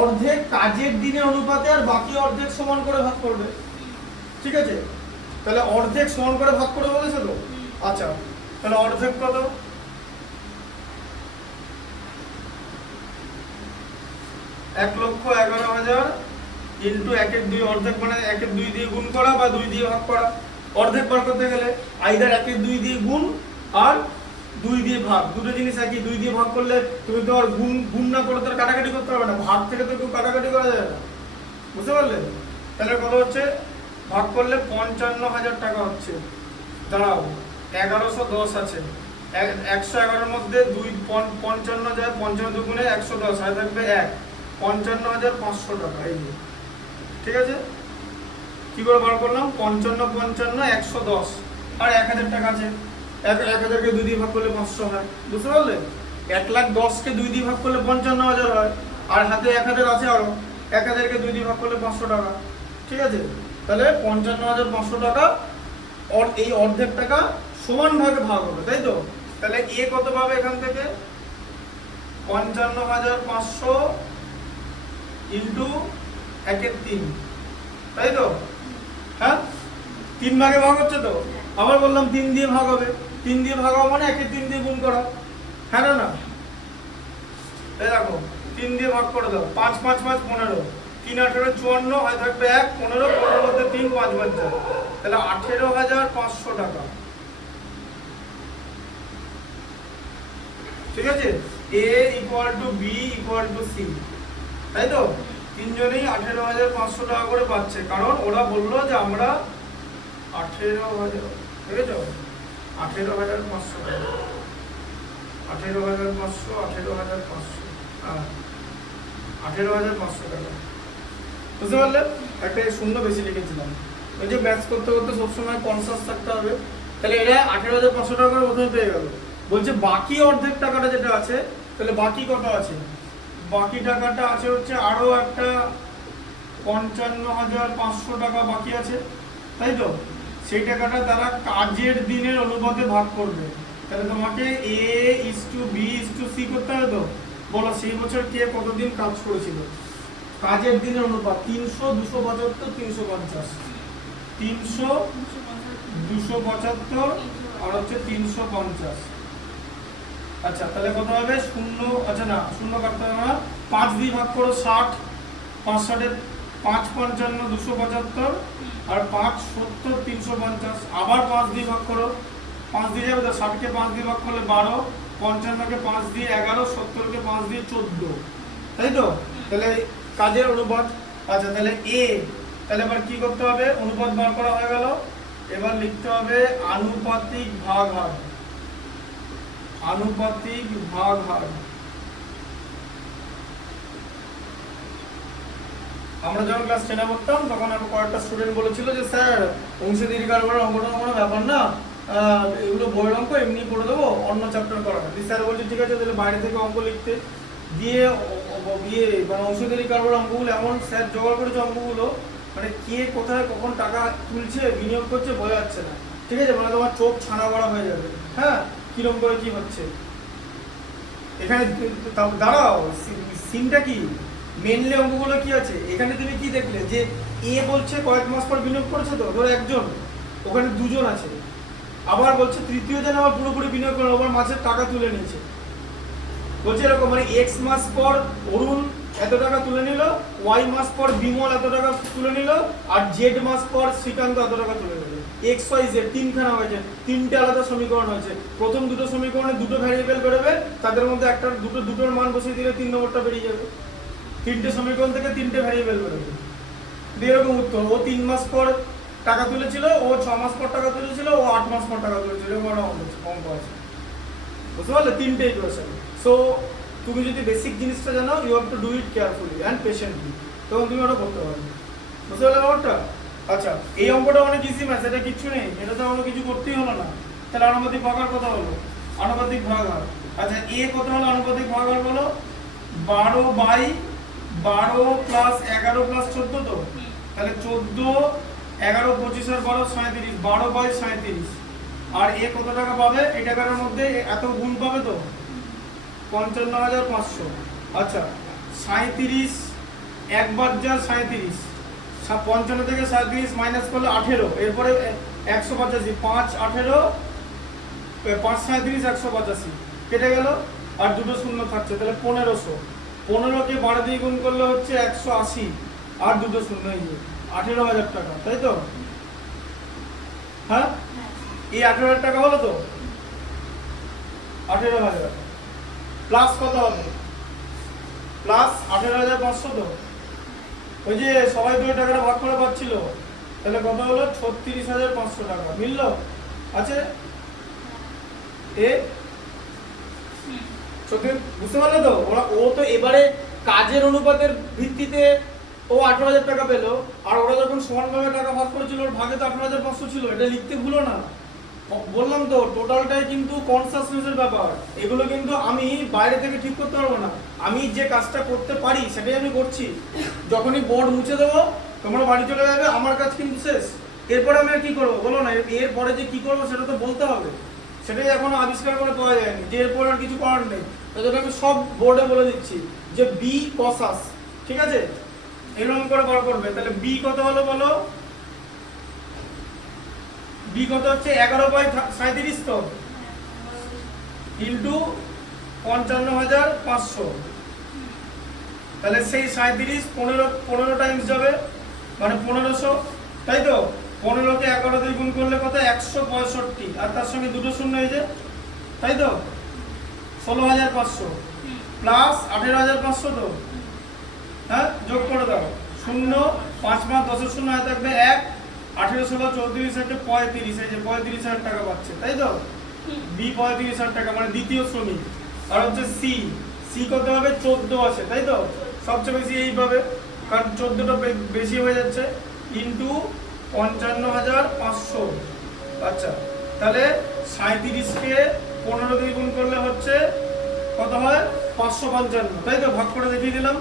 অর্ধেক কাজের দিনের অনুপাতে আর বাকি অর্ধেক সমান করে ভাগ করবে, ঠিক আছে? তাহলে অর্ধেক সমান করে ভাগ করে বলেছে তো। আচ্ছা, তাহলে অর্ধেক কত? 1,11,000 ইন্টু 1/2, অর্ধেক মানে 1/2 দিয়ে গুণ করা বা 2 দিয়ে ভাগ করা। অর্ধেক বার করতে গেলে আইদার 1/2 দিয়ে গুণ আর 2 দিয়ে ভাগ, দুটো জিনিস একই। 2 দিয়ে ভাগ করলে তুমি তো আর গুণ না করে তো কাটাকাটি করতে পারবে না, ভাগ থেকে তো কেউ কাটাকাটি করা যায় না, বুঝতে পারলে? তাহলে কত হচ্ছে? ভাগ করলে 55,000 টাকা হচ্ছে। দাঁড়াও, 1110 আছে, 111 এর মধ্যে 55 যায়, 55 দুগুণে 110, আর থাকবে 1, 55,500 টাকা। এই যে, ঠিক আছে? কি করে বার করলাম? 55, 110 আর 1,000 টাকা আছে। 1,000কে 2 দিয়ে ভাগ করলে 500 হয়, বুঝতে পারলে? 1,10,000কে 2 দিয়ে ভাগ করলে 55,000 হয়, আর হাতে 1,000 আছে আরো, 1,000কে 2 দিয়ে ভাগ করলে 500 টাকা, ঠিক আছে? তাহলে 55,500 টাকা এই অর্ধেক টাকা সমান ভাগে ভাগ হবে, তাই তো? তাহলে এ কত পাবে এখান থেকে? 55,500 ইন্টু 1/3, তাই তো? হ্যাঁ, 3 ভাগে ভাগ হচ্ছে তো। আবার বললাম 3 দিয়ে ভাগ হবে, 3 দিয়ে ভাগ হওয়া মানে 1/3 দিয়ে গুণ করা, হ্যাঁ না? না, এই দেখো 3 দিয়ে ভাগ করে দাও, 5 5 5 15, 3 18 54, হয় থাকবে 1, 15, 15 মধ্যে 3, 5 বাদ যায়, তাহলে 18,500 টাকা, ঠিক আছে? A equal to B equal to C, তাই তো? তিনজনেই 18,500 টাকা করে পাচ্ছে, কারণ ওরা বললো যে আমরা 18,000, ঠিক আছে? 18,500 টাকা, 18,500, 18,500, হ্যাঁ 18,500 টাকা, বুঝতে পারলে? একটা শূন্য বেশি লিখেছিলাম, ওই যে ম্যাথস করতে করতে সবসময় কনসাস থাকতে হবে। তাহলে এরা 18,500 টাকা করে প্রথমে পেয়ে গেল। বলছে বাকি অর্ধেক টাকাটা যেটা আছে, তাহলে বাকি কত আছে? বাকি টাকাটা আছে হচ্ছে আরো একটা 55,500 টাকা বাকি আছে, তাই তো? সেই টাকাটা তারা কাজের দিনের অনুপাতে ভাগ করবে। তাহলে তোমাকে A:B:C করতে হবে তো। বলো সেই বছর কে কতদিন কাজ করেছিল? কাজের দিনের অনুপাত 300, 275, 350, 300, 275 আর হচ্ছে 350। আচ্ছা, তাহলে কত হবে? শূন্য, আচ্ছা না, শূন্য কাটতে হবে না, 5 দিয়ে ভাগ করো 60, 5 60, 5 55, 275 আর 5 70, 350, আবার 5 দিয়ে ভাগ করো, 5 দিয়ে যাবে তো, 60কে 5 দিয়ে ভাগ করলে 12, 55কে 5 দিয়ে 11, 70কে 5 দিয়ে 14, তাই তো? তাহলে কাজের অনুপাত। আচ্ছা, তাহলে এ, তাহলে এবার কি করতে হবে? অনুপাত বার করা হয়ে গেল, এবার লিখতে হবে আনুপাতিক ভাগ হার, আনুপাতিক ভাগ হার। আমরা যখন ক্লাস 10 পড়তাম তখন কয়েকটা স্টুডেন্ট বলেছিল যে স্যার অংশীদারি কারবারের অঙ্কটা কোনো ব্যাপার না, এগুলো বইয়ের অঙ্ক এমনি করে দেবো, অন্য চ্যাপ্টার করাবে। স্যার বলছে ঠিক আছে, তাহলে বাইরে থেকে অঙ্ক লিখতে দিয়ে মানে অংশীদারি কারবারের অঙ্কগুলো এমন স্যার জোগাড় করেছে, অঙ্কগুলো মানে কে কোথায় কখন টাকা তুলছে বিনিয়োগ করছে বোঝা যাচ্ছে না, ঠিক আছে? মানে তোমার চোখ ছানা বড়া হয়ে যাবে, হ্যাঁ, কিরকম করে কি হচ্ছে এখানে। দাঁড়াও, সিনটা কি? মেনলি অঙ্কগুলো কি আছে এখানে? তুমি কি দেখলে যে এ বলছে কয়েক মাস পর বিনিয়োগ করেছে তো, ধরো একজন, ওখানে দুজন আছে, আবার বলছে তৃতীয় জন আবার পুরোপুরি বিনিয়োগ করে আবার মাসের টাকা তুলে নিয়েছে, বলছে এরকম, মানে এক্স মাস পর অরুণ এত টাকা তুলে নিল, ওয়াই মাস পর বিমল এত টাকা তুলে নিল, আর জেড মাস পর শ্রীকান্ত এত টাকা তুলে নিল। এক্স ওয়াই জেড তিনখানা হয়েছে, তিনটে আলাদা সমীকরণ হয়েছে। প্রথম দুটো সমীকরণে দুটো ভ্যারিয়েবল বেরোবে, তাদের মধ্যে একটা দুটোর মান বসিয়ে দিলে 3 নম্বরটা বেরিয়ে যাবে। তিনটে সমীকরণ থেকে তিনটে ভ্যারিয়েবল বেরোবে, এরকম উত্তর। ও 3 মাস পর টাকা তুলেছিল, ও 6 মাস পর টাকা তুলেছিল, ও 8 মাস পর টাকা তুলেছিল, এরকম একটা অঙ্ক আছে, বুঝতে পারলে? তিনটে ইকুয়েশন। সো তুমি যদি বেসিক জিনিসটা জানো, you have to do it carefully and patiently, তখন তুমি ওটা করতে পারবে, বুঝতে পারলে ব্যাপারটা? আচ্ছা, এই অঙ্কটা অনেক ইজি ম্যাথ, এটা কিচ্ছু নেই, এটা তো আমাকে কিছু করতেই হলো না। তাহলে আনুপাতিক ভাগার কথা হলো, আনুপাতিক ভাগার। আচ্ছা, এ কত হলো আনুপাতিক ভাগার বলো? 12/12 প্লাস 11 প্লাস 14, তো তাহলে 14, 11, 25 আর 12, 37, 12/37। আর এ কত টাকা পাবে? এই টাকার মধ্যে এত গুণ পাবে তো 55,500। আচ্ছা, 37 একবার যা 37, 55 থেকে 37 মাইনাস করলে 18, এরপরে 185, 5 18, 5 37 185 কেটে গেল, আর দুটো শূন্য থাকছে, তাহলে 1500। 15কে 12 দিয়ে গুণ করলে হচ্ছে 180, আর দুটো শূন্য, এই 18,000 টাকা, তাই তো? হ্যাঁ, এই 18,000 টাকা হলো তো, 18,000 প্লাস কত হবে? প্লাস 18,500, তো ওই যে সবাই দুই টাকাটা ভাগ করে পাচ্ছিল, তাহলে কত হলো? 36,500 টাকা মিললো আছে। এ সত্যি বুঝতে পারলে তো? ও তো এবারে কাজের অনুপাতের ভিত্তিতে ও 18,000 টাকা পেলো, আর ওরা যখন সমানভাবে টাকা ভাগ করেছিল, ওর ভাগে তো 18,500 ছিল, এটা লিখতে ভুলো না। বললাম তো, টোটালটাই কিন্তু কনসাসনেসের ব্যাপার, এগুলো কিন্তু আমি বাইরে থেকে ঠিক করতে পারবো না। আমি যে কাজটা করতে পারি সেটাই আমি করছি। যখনই বোর্ড মুছে দেবো, তোমরা বাড়ি চলে যাবে, আমার কাজ কিন্তু শেষ। এরপরে আমি আর কি করবো বলো না? এরপরে যে কি করবো সেটা তো বলতে হবে, সেটাই এখনো আবিষ্কার করে পাওয়া যায়নি, যে এরপর আর কিছু করার নেই। তাই আমি সব বোর্ডে বলে দিচ্ছি যে বি কসাস, ঠিক আছে? এরকম করে বার করবে। তাহলে বি কত হলো বলো? বি কত হচ্ছে? 11/37 তো, ইন্টু 55,500। তাহলে সেই 37 15 টাইমস যাবে, মানে 1500, তাই তো? 15কে 11 দিয়ে গুণ করলে কত? 165, আর তার সঙ্গে দুটো শূন্য হয়েছে, তাই তো? 16,500 প্লাস 18,500, তো হ্যাঁ, যোগ করে দাও। 0, 5 মাস 10 শূন্য হয়ে থাকবে 1, 18, 16, 34, 35, এই যে 35,000 টাকা পাচ্ছে, তাই তো? বি 35,000 টাকা, মানে দ্বিতীয় শ্রমিক। আর হচ্ছে সি, সি কত হবে? 14 আছে, তাই তো? সবচেয়ে বেশি এইভাবে, কারণ 14টা বেশি হয়ে যাচ্ছে, ইন্টু 55,500। আচ্ছা, তাহলে 37কে 15 দিয়ে গুণ করলে হচ্ছে কত হয়? 555, তাই তো? ভাগ করে দেখিয়ে দিলাম,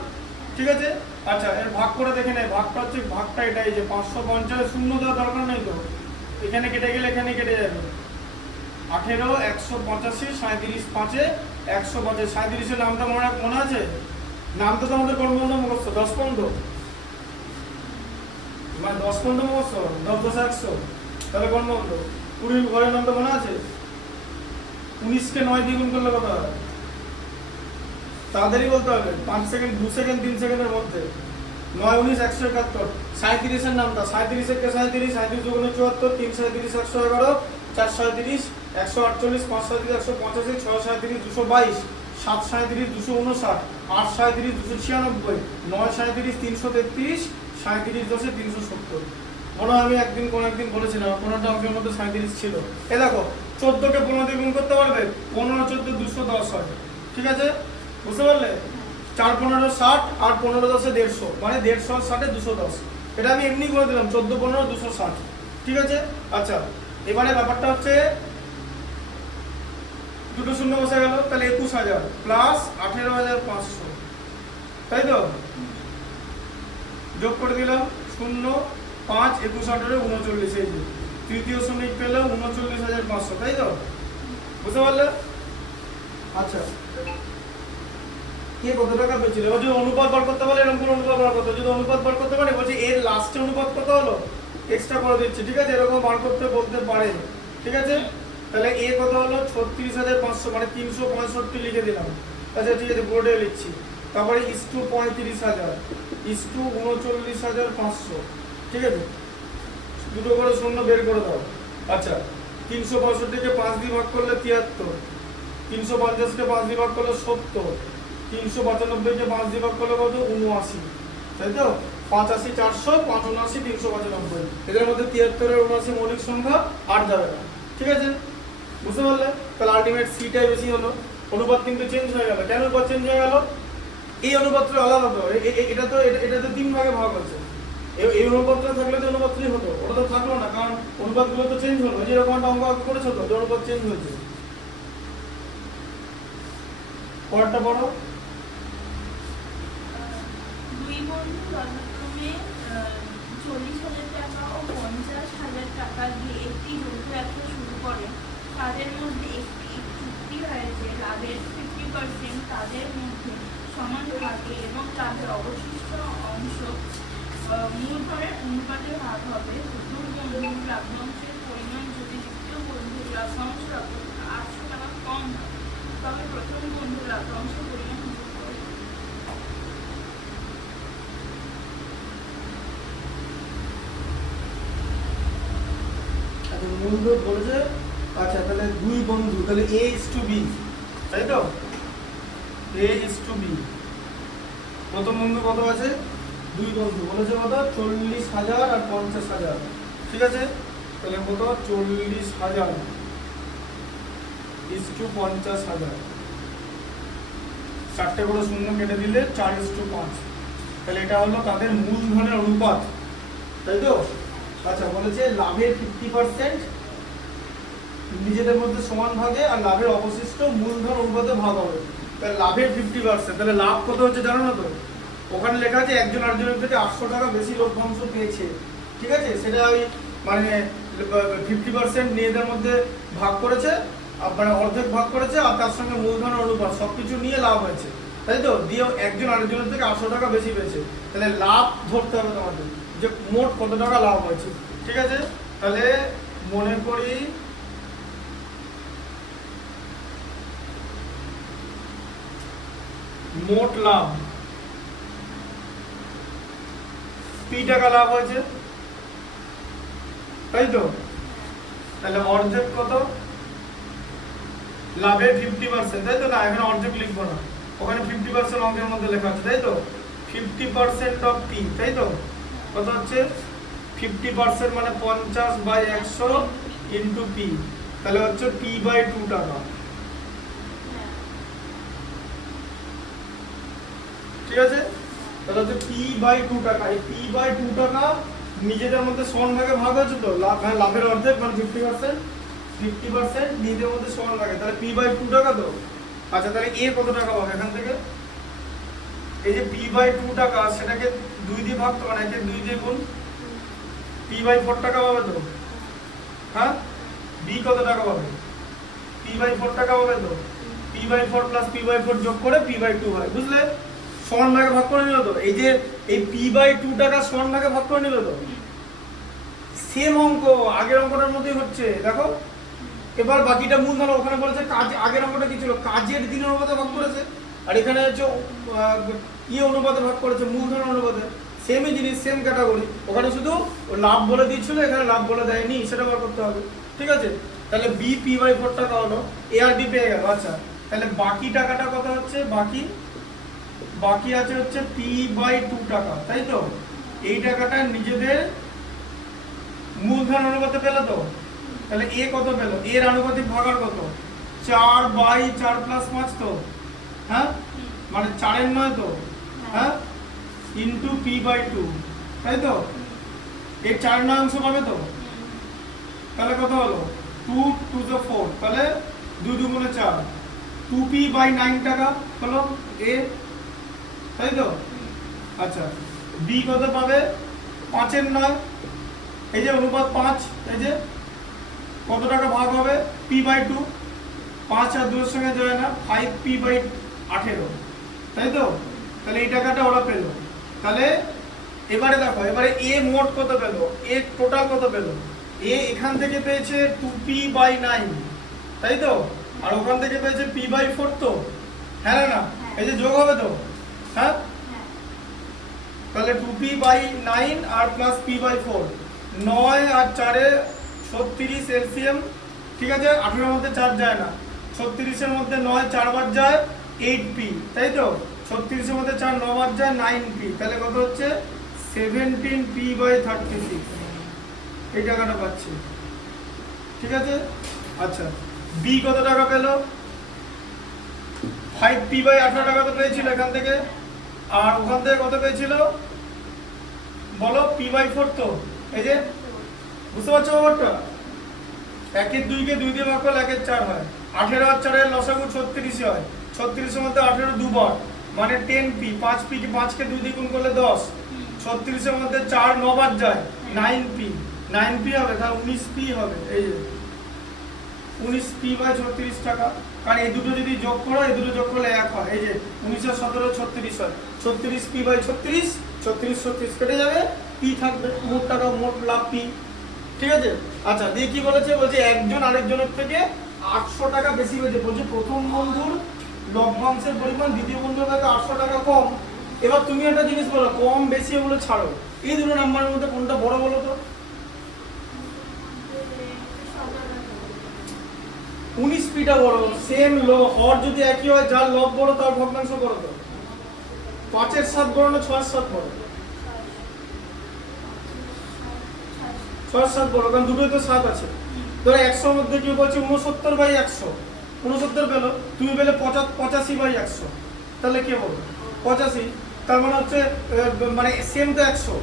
ঠিক আছে? আচ্ছা, এর ভাগ করে দেখে নেই, ভাগটা হচ্ছে, ভাগটা এটাই যে 550, শূন্য দেওয়ার দরকার নেই তো, এখানে কেটে গেলে এখানে কেটে যাবে। 18, 185, 37 5-এ 185। 37-এর নামটা মনে আছে? নামটা তো আমাদের কোন বন্ধু মুখস্থ? 10 পর্যন্ত, মানে 10 পর্যন্ত মুখস্থ, 10 10 100, তাহলে কোন বন্ধু? 20 ঘরের নামটা মনে আছে? 19কে 9 দিয়ে গুণ করলে কত হয়? তাড়াতাড়ি বলতে হবে, 5 সেকেন্ড, 2 সেকেন্ড, 3 সেকেন্ডের মধ্যে। 9 19 171। 37-এর নামটা 37-কে 37, 37 × 74, 3 37 111, 4 37 148, 5 37 185, 6 37 222, 7 37 259, 8 37 296, 9 37 333, 37 10 370। মনে হয় আমি একদিন কোন একদিন বলেছিলাম, কোনটা অঙ্কের মধ্যে 37 ছিল। এ দেখো, 14কে 15 দিয়ে গুণ করতে পারবে, 15 14 210 হয়, ঠিক আছে? বুঝতে পারলে? 4 15 60, আর 15 10 150, মানে 150 আর 60 210। এটা আমি এমনি করে দিলাম, 14 15 260, ঠিক আছে? আচ্ছা, এবারে ব্যাপারটা হচ্ছে দুটো শূন্য বসে গেল, তাহলে 21,000 প্লাস 18,500, তাই তো? যোগ করে দিলাম 0, 5, 21, 18, 39, এই যে তৃতীয় শ্রমিক পেলো 39,500, তাই তো? বুঝতে পারলে? আচ্ছা, কে কত টাকা পেয়েছিল? এবার যদি অনুপাত বার করতে পারে, এরকম কোনো অনুপাত বার করতে, যদি অনুপাত বার করতে পারে, বলছি এর লাস্টে অনুপাত কত হলো এক্সট্রা করে দিচ্ছি, ঠিক আছে? এরকম বার করতে বলতে পারে, ঠিক আছে? তাহলে এ কত হলো? 36,500, মানে 365 লিখে দিলাম। আচ্ছা, ঠিক আছে, বোর্ডে লিখছি। তারপরে ইস্টু 35,000, ইস্টু 39,500, ঠিক আছে? দুটো করে শূন্য বের করে দাও। আচ্ছা 365 কে 5 দিয়ে ভাগ করলে 73, 350 কে 5 দিয়ে ভাগ করলে 70, 395 কে 5 দিয়ে ভাগ করলে কত 79, তাই তো 5 80 400, 5 79 395, এদের মধ্যে 73 আর 79 মৌলিক সংখ্যা আর যাবে না। ঠিক আছে, বুঝতে পারলে? তাহলে আলটিমেট সিটাই বেশি হলো। অনুপাত কিন্তু চেঞ্জ হয়ে গেল। কেন অনুপাত চেঞ্জ হয়ে গেল? এই অনুপাতটা আলাদা তো, এটা তো 3 ভাগে ভাগ হচ্ছে। এই অনুপাতটা থাকলে তো অনুপাতই হতো, ওটা তো থাকলো না, কারণ অনুপাতগুলো তো চেঞ্জ হলো। যেরকম একটা অঙ্ক আগে করেছো তো, যে অনুপাত চেঞ্জ হয়েছে। পরেরটা পড়ো। দুই বন্ধু যথাক্রমে 40,000 টাকা ও 50,000 টাকা দিয়ে একটি যৌথ ব্যবসা শুরু করেন। তাদের মধ্যে একটি চুক্তি হয়েছে লাভের 50% তাদের মধ্যে সমান ভাগে এবং লাভের অবশিষ্ট অংশ মূলধনের অনুপাতে ভাগ হবে। প্রথম বন্ধুর লভ্যাংশের পরিমাণ যদি দ্বিতীয় বন্ধুর লভ্যাংশ 800 টাকা কম হয়, তবে প্রথম বন্ধুর লভ্যাংশের পরিমাণ যোগ করে। আচ্ছা মূলধন বলেছে। আচ্ছা তাহলে দুই বন্ধু, তাহলে A is to B, তাই তো? A is to B। প্রথম বন্ধু কত আছে? দুই বন্ধু বলেছে কত? 40,000 আর 50,000। ঠিক আছে, তাহলে কত? 40,000 is to 50,000। চারটে করে শূন্য কেটে দিলে 4 is to 5। তাহলে এটা হলো তাদের মূলধনের অনুপাত, তাই তো? আচ্ছা বলেছে লাভের 50% নিজেদের মধ্যে সমান ভাগে আর লাভের অবশিষ্ট মূলধন অনুপাতে ভাগ হবে। তাহলে লাভের 50%, তাহলে লাভ কত হচ্ছে জানো না তো? ওখানে লেখা আছে একজন আরেকজনের থেকে 800 টাকা বেশি লভ্যাংশ পেয়েছে। ঠিক আছে, সেটা ওই মানে 50% নিজেদের মধ্যে ভাগ করেছে, মানে অর্ধেক ভাগ করেছে, আর তার সঙ্গে মূলধনের অনুপাত সবকিছু নিয়ে লাভ হয়েছে, তাই তো? দিয়ে একজন আরেকজনের থেকে 800 টাকা বেশি পেয়েছে। তাহলে লাভ ধরতে হবে তোমাদের, যে মোট কত টাকা লাভ হয়েছে। ঠিক আছে, তাহলে মনে করি মোট লাভ P টাকা লাভ হয়েছে, তাই তো? তাহলে অর্ধেক কত? লাভের 50%, তাই তো? না এখানে অর্ধেক লিখবো না, ওখানে 50% অঙ্কের মধ্যে লেখা আছে, তাই তো? 50% অফ P, তাই তো? কত হচ্ছে? 50% মানে 50/100 ইন্টু P, তাহলে হচ্ছে P/2 টাকা। ঠিক আছে, তাহলে হচ্ছে P/2 টাকা। এই P/2 টাকা নিজেদের মধ্যে সমান ভাগে ভাগ হচ্ছে তো, লাভের অর্ধেক মানে 50% নিজেদের মধ্যে সমান ভাগে, তাহলে P/2 টাকা তো। আচ্ছা তাহলে A কত টাকা পাবে এখান থেকে? এই যে P/2 টাকা, সেটাকে 2 দিয়ে ভাগ, মানে একে 2 দিয়ে গুণ, P/4 টাকা পাবে তো। হ্যাঁ, B কত টাকা পাবে? P/4 টাকা পাবে তো। P/4 প্লাস P/4 যোগ করে P/2 হয়, বুঝলে? সমান ভাগে ভাগ করে নিল তো। এই যে এই P/2 টাকা সমান ভাগে ভাগ করে নিল তো। সেম অঙ্ক আগের অঙ্কটার মধ্যেই হচ্ছে, দেখো। এবার বাকিটা মূলধন, ওখানে বলেছে কাজ, আগের অঙ্কটা কি ছিল? কাজের দিনের অনুপাতে ভাগ করেছে, আর এখানে হচ্ছে অনুপাতে ভাগ করেছে, মূলধন অনুপাতে। সেমই জিনিস, সেম ক্যাটাগরি। ওখানে শুধু লাভ বলে দিয়েছিল, এখানে লাভ বলে দেয়নি, সেটা বার করতে হবে। ঠিক আছে, তাহলে B P/4 টাকা হলো, A আর B পেয়ে গেল। আচ্ছা তাহলে বাকি টাকাটা কত হচ্ছে? বাকি আছে হচ্ছে P/2 টাকা, তাই তো? এই টাকাটা নিজেদের মূলধন অনুপাতে পেল তো। তাহলে A কত পেল? এর আনুপাতিক ভাগার কত? 4/4 প্লাস 5 তো। হ্যাঁ, মানে 4 নয় তো। হ্যাঁ, ইন্টু P/2, তাই তো? এই 4 নয় অংশ পাবে তো। তাহলে কত হলো? 2 2 × 4, তাহলে 2 2 গুণে 4, 2P/9 টাকা হলো A, তাই তো? আচ্ছা B কত পাবে? 5 নয়, এই যে অনুপাত 5, এই যে কত টাকা ভাগ হবে? P/2, 5 আর 2 এর সঙ্গে যায় না, 5P/18, তাই তো? তাহলে এই টাকাটা ওরা পেল। তাহলে এবারে দেখো, এবারে A মোট কত পেল? A টোটাল কত পেল? A এখান থেকে পেয়েছে 2P/9, তাই তো? আর ওখান থেকে পেয়েছে P/4 তো। হ্যাঁ না, এই যে যোগ হবে তো। হ্যাঁ, তাহলে 2P/9 আর প্লাস P/4 9 আর 4 36 এলসিএম, ঠিক আছে, 18 মধ্যে 4 যায় না, 36 মধ্যে 9 4 বার যায় 8p, তাই তো, 36 মধ্যে 4 9 বার যায় 9p, তাহলে কত হচ্ছে 17p/36, এই টাকাটা পাচ্ছি, ঠিক আছে। আচ্ছা, বি কত টাকা পেল? 5p/18 টাকা তো পেয়েছিল এখান থেকে, আর ওখান থেকে কত পেয়েছিল বলো? p/4, তো এই যে বুঝতে পারছো ব্যাপারটা? 1 এর 2 কে 2 দিয়ে ভাগ করলে 1 এর 4 হয়, 18 আর 4 এর লসাগু 36 হয়, 36 এর মধ্যে 18 দুবার মানে 10p, 5p কে 5 কে 2 দিয়ে গুণ করলে 10, 36 এর মধ্যে 4 9 বার যায় 9p, 9p হবে, তাহলে 19p হবে, এই যে 19p/36 টাকা। কারণ এই দুটো যদি যোগ করো, এই দুটো যোগ করলে 1 হয়, এই যে 19 আর 17 36 হয়, 36p/36, 36 36 কেটে যাবে, p থাকবে, মোট টাকা মোট লাভ p, ঠিক আছে। আচ্ছা, দিয়ে কি বলেছে? বলছে একজন আরেকজনের থেকে 800 টাকা বেশি পেয়েছে, বলছে প্রথম বন্ধুর লভ্যাংশের পরিমাণ দ্বিতীয় বন্ধুর থেকে 800 টাকা কম। এবার তুমি একটা জিনিস বলো, কম বেশি বলে ছাড়ো, এই দুটো নাম্বারের মধ্যে কোনটা বড় বলো তো? 19pটা বড়, সেম হর যদি একই হয়, যার লব বড় তার ভগ্নাংশ বড়, তো 5 এর 7 বড় না 6 এর 7 বড়? 6 এর 7 বড়, কারণ দুটোই তো 7 আছে। ধরো 100 এর মধ্যে কি বলছে 69/100, 69 পেলো, তুমি পেলে 85/100, তাহলে কে বলবে 85? তার মানে হচ্ছে মানে সেম তো 100,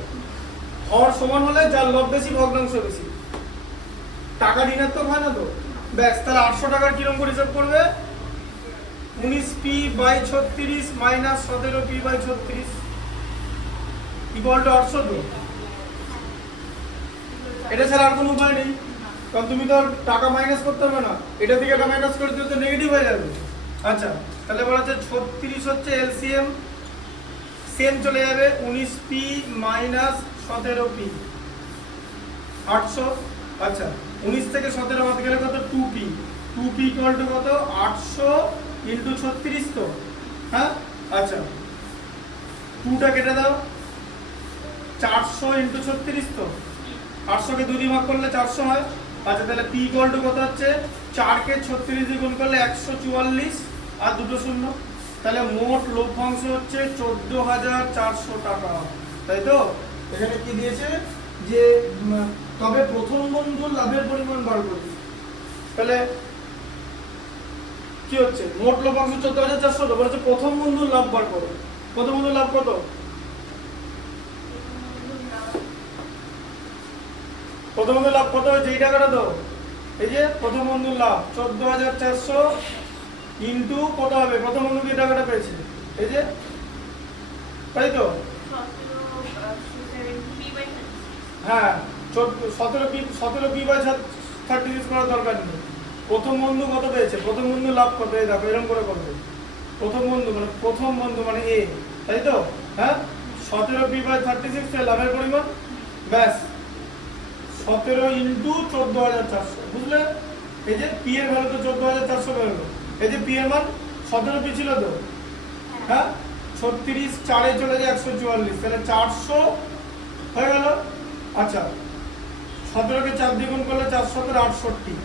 হর সমান হলে যার লব বেশি ভগ্নাংশ বেশি, টাকা ঋণাত্মক হয় না তো, ব্যাস। তাহলে 800 টাকার কিরকম করে হিসাব করবে? 19p/36 minus 17p/36 equal to 800, তো এটা ছাড়া আর কোনো উপায় নেই, কারণ তুমি তো টাকা মাইনাস করতে হবে না, এটা থেকে এটা মাইনাস করে দিলে তো নেগেটিভ হয়ে যাবে। আচ্ছা, তাহলে বলা হচ্ছে 36 হচ্ছে এলসিএম, সেম চলে যাবে 19p মাইনাস 17p 800। আচ্ছা, 19 থেকে 17 বাদ গেলে কত? 2p, 2p ইকুয়াল টু কত? 800 ইন্টু 36, তো হ্যাঁ। আচ্ছা, 2টা কেটে দাও, 400 ইন্টু 36, তো 800 কে 2 দিয়ে ভাগ করলে 400 হয়। আচ্ছা, তাহলে p ইকুয়াল টু কত হচ্ছে? 4 কে 36 দিয়ে গুণ করলে 144 আর দুটো শূন্য, তাহলে মোট লভ্যাংশ হচ্ছে 14,400 টাকা, তাই তো। এখানে কি দিয়েছে যে তবে প্রথম বন্ধুর লাভের পরিমাণ বার করি, তাহলে কি হচ্ছে? মোট লভ্যাংশ 14,400, তো বলেছে প্রথম বন্ধুর লাভ বার করো। প্রথম বন্ধুর লাভ কত? প্রথম বন্ধুর লাভ কত হয়েছে? এই টাকাটা তো, এই যে প্রথম বন্ধুর লাভ 14,400 ইন্টু কত হবে? প্রথম বন্ধু যে টাকাটা পেয়েছে, এই যে, তাই তো, হ্যাঁ 17p/36 করার দরকার নেই। প্রথম বন্ধু কত পেয়েছে? প্রথম বন্ধু লাভ কত? এই দেখো, এরকম করে করবে, প্রথম বন্ধু মানে এ, তাই তো, হ্যাঁ 17p/36 লাভের পরিমাণ, ব্যাস 17 ইন্টু 14,400, বুঝলে? এই যে পি এর ভ্যালু তো 14,400 বেরোলো, এই যে পি এর মান 17p ছিল তো, হ্যাঁ 36 4 এ চলে যায় 144, তাহলে 400 হয়ে গেল। আচ্ছা, 17 কে 4 দিয়ে গুণ করলে 4 17 68,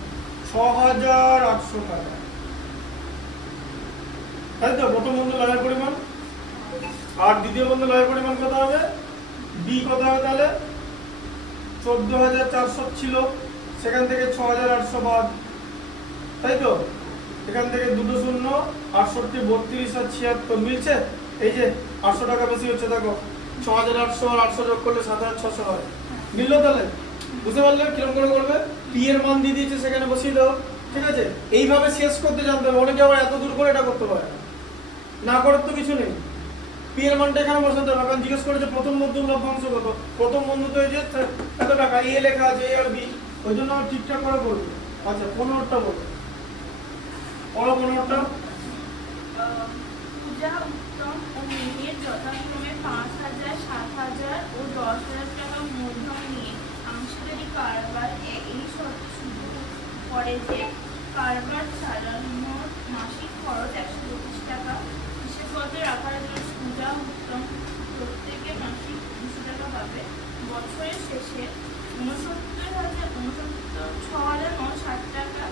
6,800 টাকা, তাই তো প্রথম বন্ধু লাভের পরিমাণ। আর দ্বিতীয় বন্ধু লাভের পরিমাণ কত হবে? বি কত হবে তাহলে? 14,400 ছিল, সেখান থেকে 6,800 বাদ, তাই তো, এখান থেকে দুটো শূন্য, 68 32 আর 76 মিলছে, এই যে 800 টাকা বেশি হচ্ছে, দেখো 6,800 আর 800 যোগ করলে 7,600 হয়, মিললো। তাহলে বুঝতে পারলে কিরকম করে করবে? পি এর মান দিয়ে দিয়েছে, সেখানে বসিয়ে দাও, ঠিক আছে। এইভাবে শেষ করতে জানতে হবে, অনেকে আবার এত দূর করে এটা করতে পারে না, করার তো কিছু নেই। পি এর মানটা এখানে বসাতে হবে, কারণ জিজ্ঞেস করেছে প্রথম বন্ধুর লভ্যাংশ কত, প্রথম বন্ধু তো এই যে এত টাকা, এ লেখা আছে, এ আর বি, ওই জন্য ঠিকঠাক করে করবে। আচ্ছা, 15টা বলো, 15টা। পূজা উত্তম ও মিহির যথাক্রমে 5,000, 7,000 ও 10,000 টাকা মূলধন নিয়ে আংশিক কারবার এই শুরু করে যে কারবার চালানোর মাসিক খরচ 125 টাকা হিসেববদ্ধ রাখার জন্য পূজা উত্তম প্রত্যেকে মাসিক 200 টাকা পাবে। বছরের শেষে ছ হাজার 960 টাকা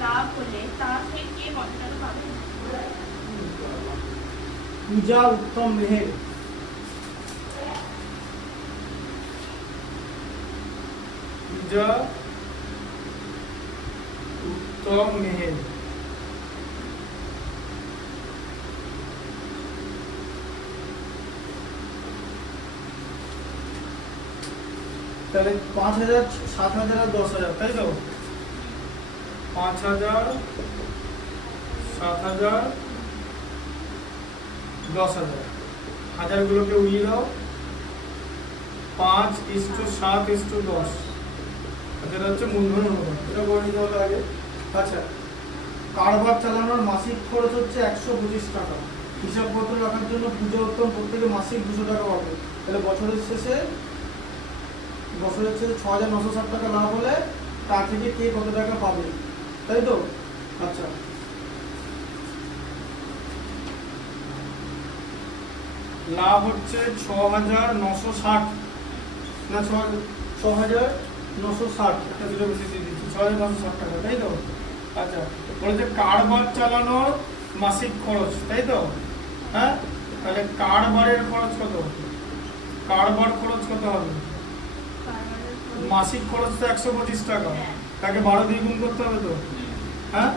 লাভ হলে তা থেকে কত টাকা পাবে? পূজা, উত্তম, মেহের। পূজা, উত্তম, মেহের। তাহলে 5,000, 7,000 আর 10,000, তাই তো? 5,000, 7,000, 10,000। হাজারগুলোকে উড়িয়ে দাও। 5:7:10। এটা হচ্ছে মূলধন অনুপাত। এটা বলে নিতে হলো আগে। আচ্ছা, কারবার চালানোর মাসিক খরচ হচ্ছে 125 টাকা। হিসাবপত্র রাখার জন্য পূজা, উত্তম প্রত্যেকে মাসিক 200 টাকা পাবে। তাহলে বছরের শেষে 6,960 টাকা লাভ হলে তা থেকে কে কত টাকা পাবে, তাই তো? আচ্ছা, লাভ হচ্ছে 6,960, না 6,960, একটা দুটো বেশি দিয়ে দিচ্ছি, 6,960 টাকা, তাই তো? আচ্ছা, বলেছে কারবার চালানোর মাসিক খরচ, তাই তো? হ্যাঁ, তাহলে কারবারের খরচ কত? কারবার খরচ কত হবে? মাসিক খরচ তো 125 টাকা। তাকে 12 দিয়ে গুণ করতে হবে তো? হ্যাঁ,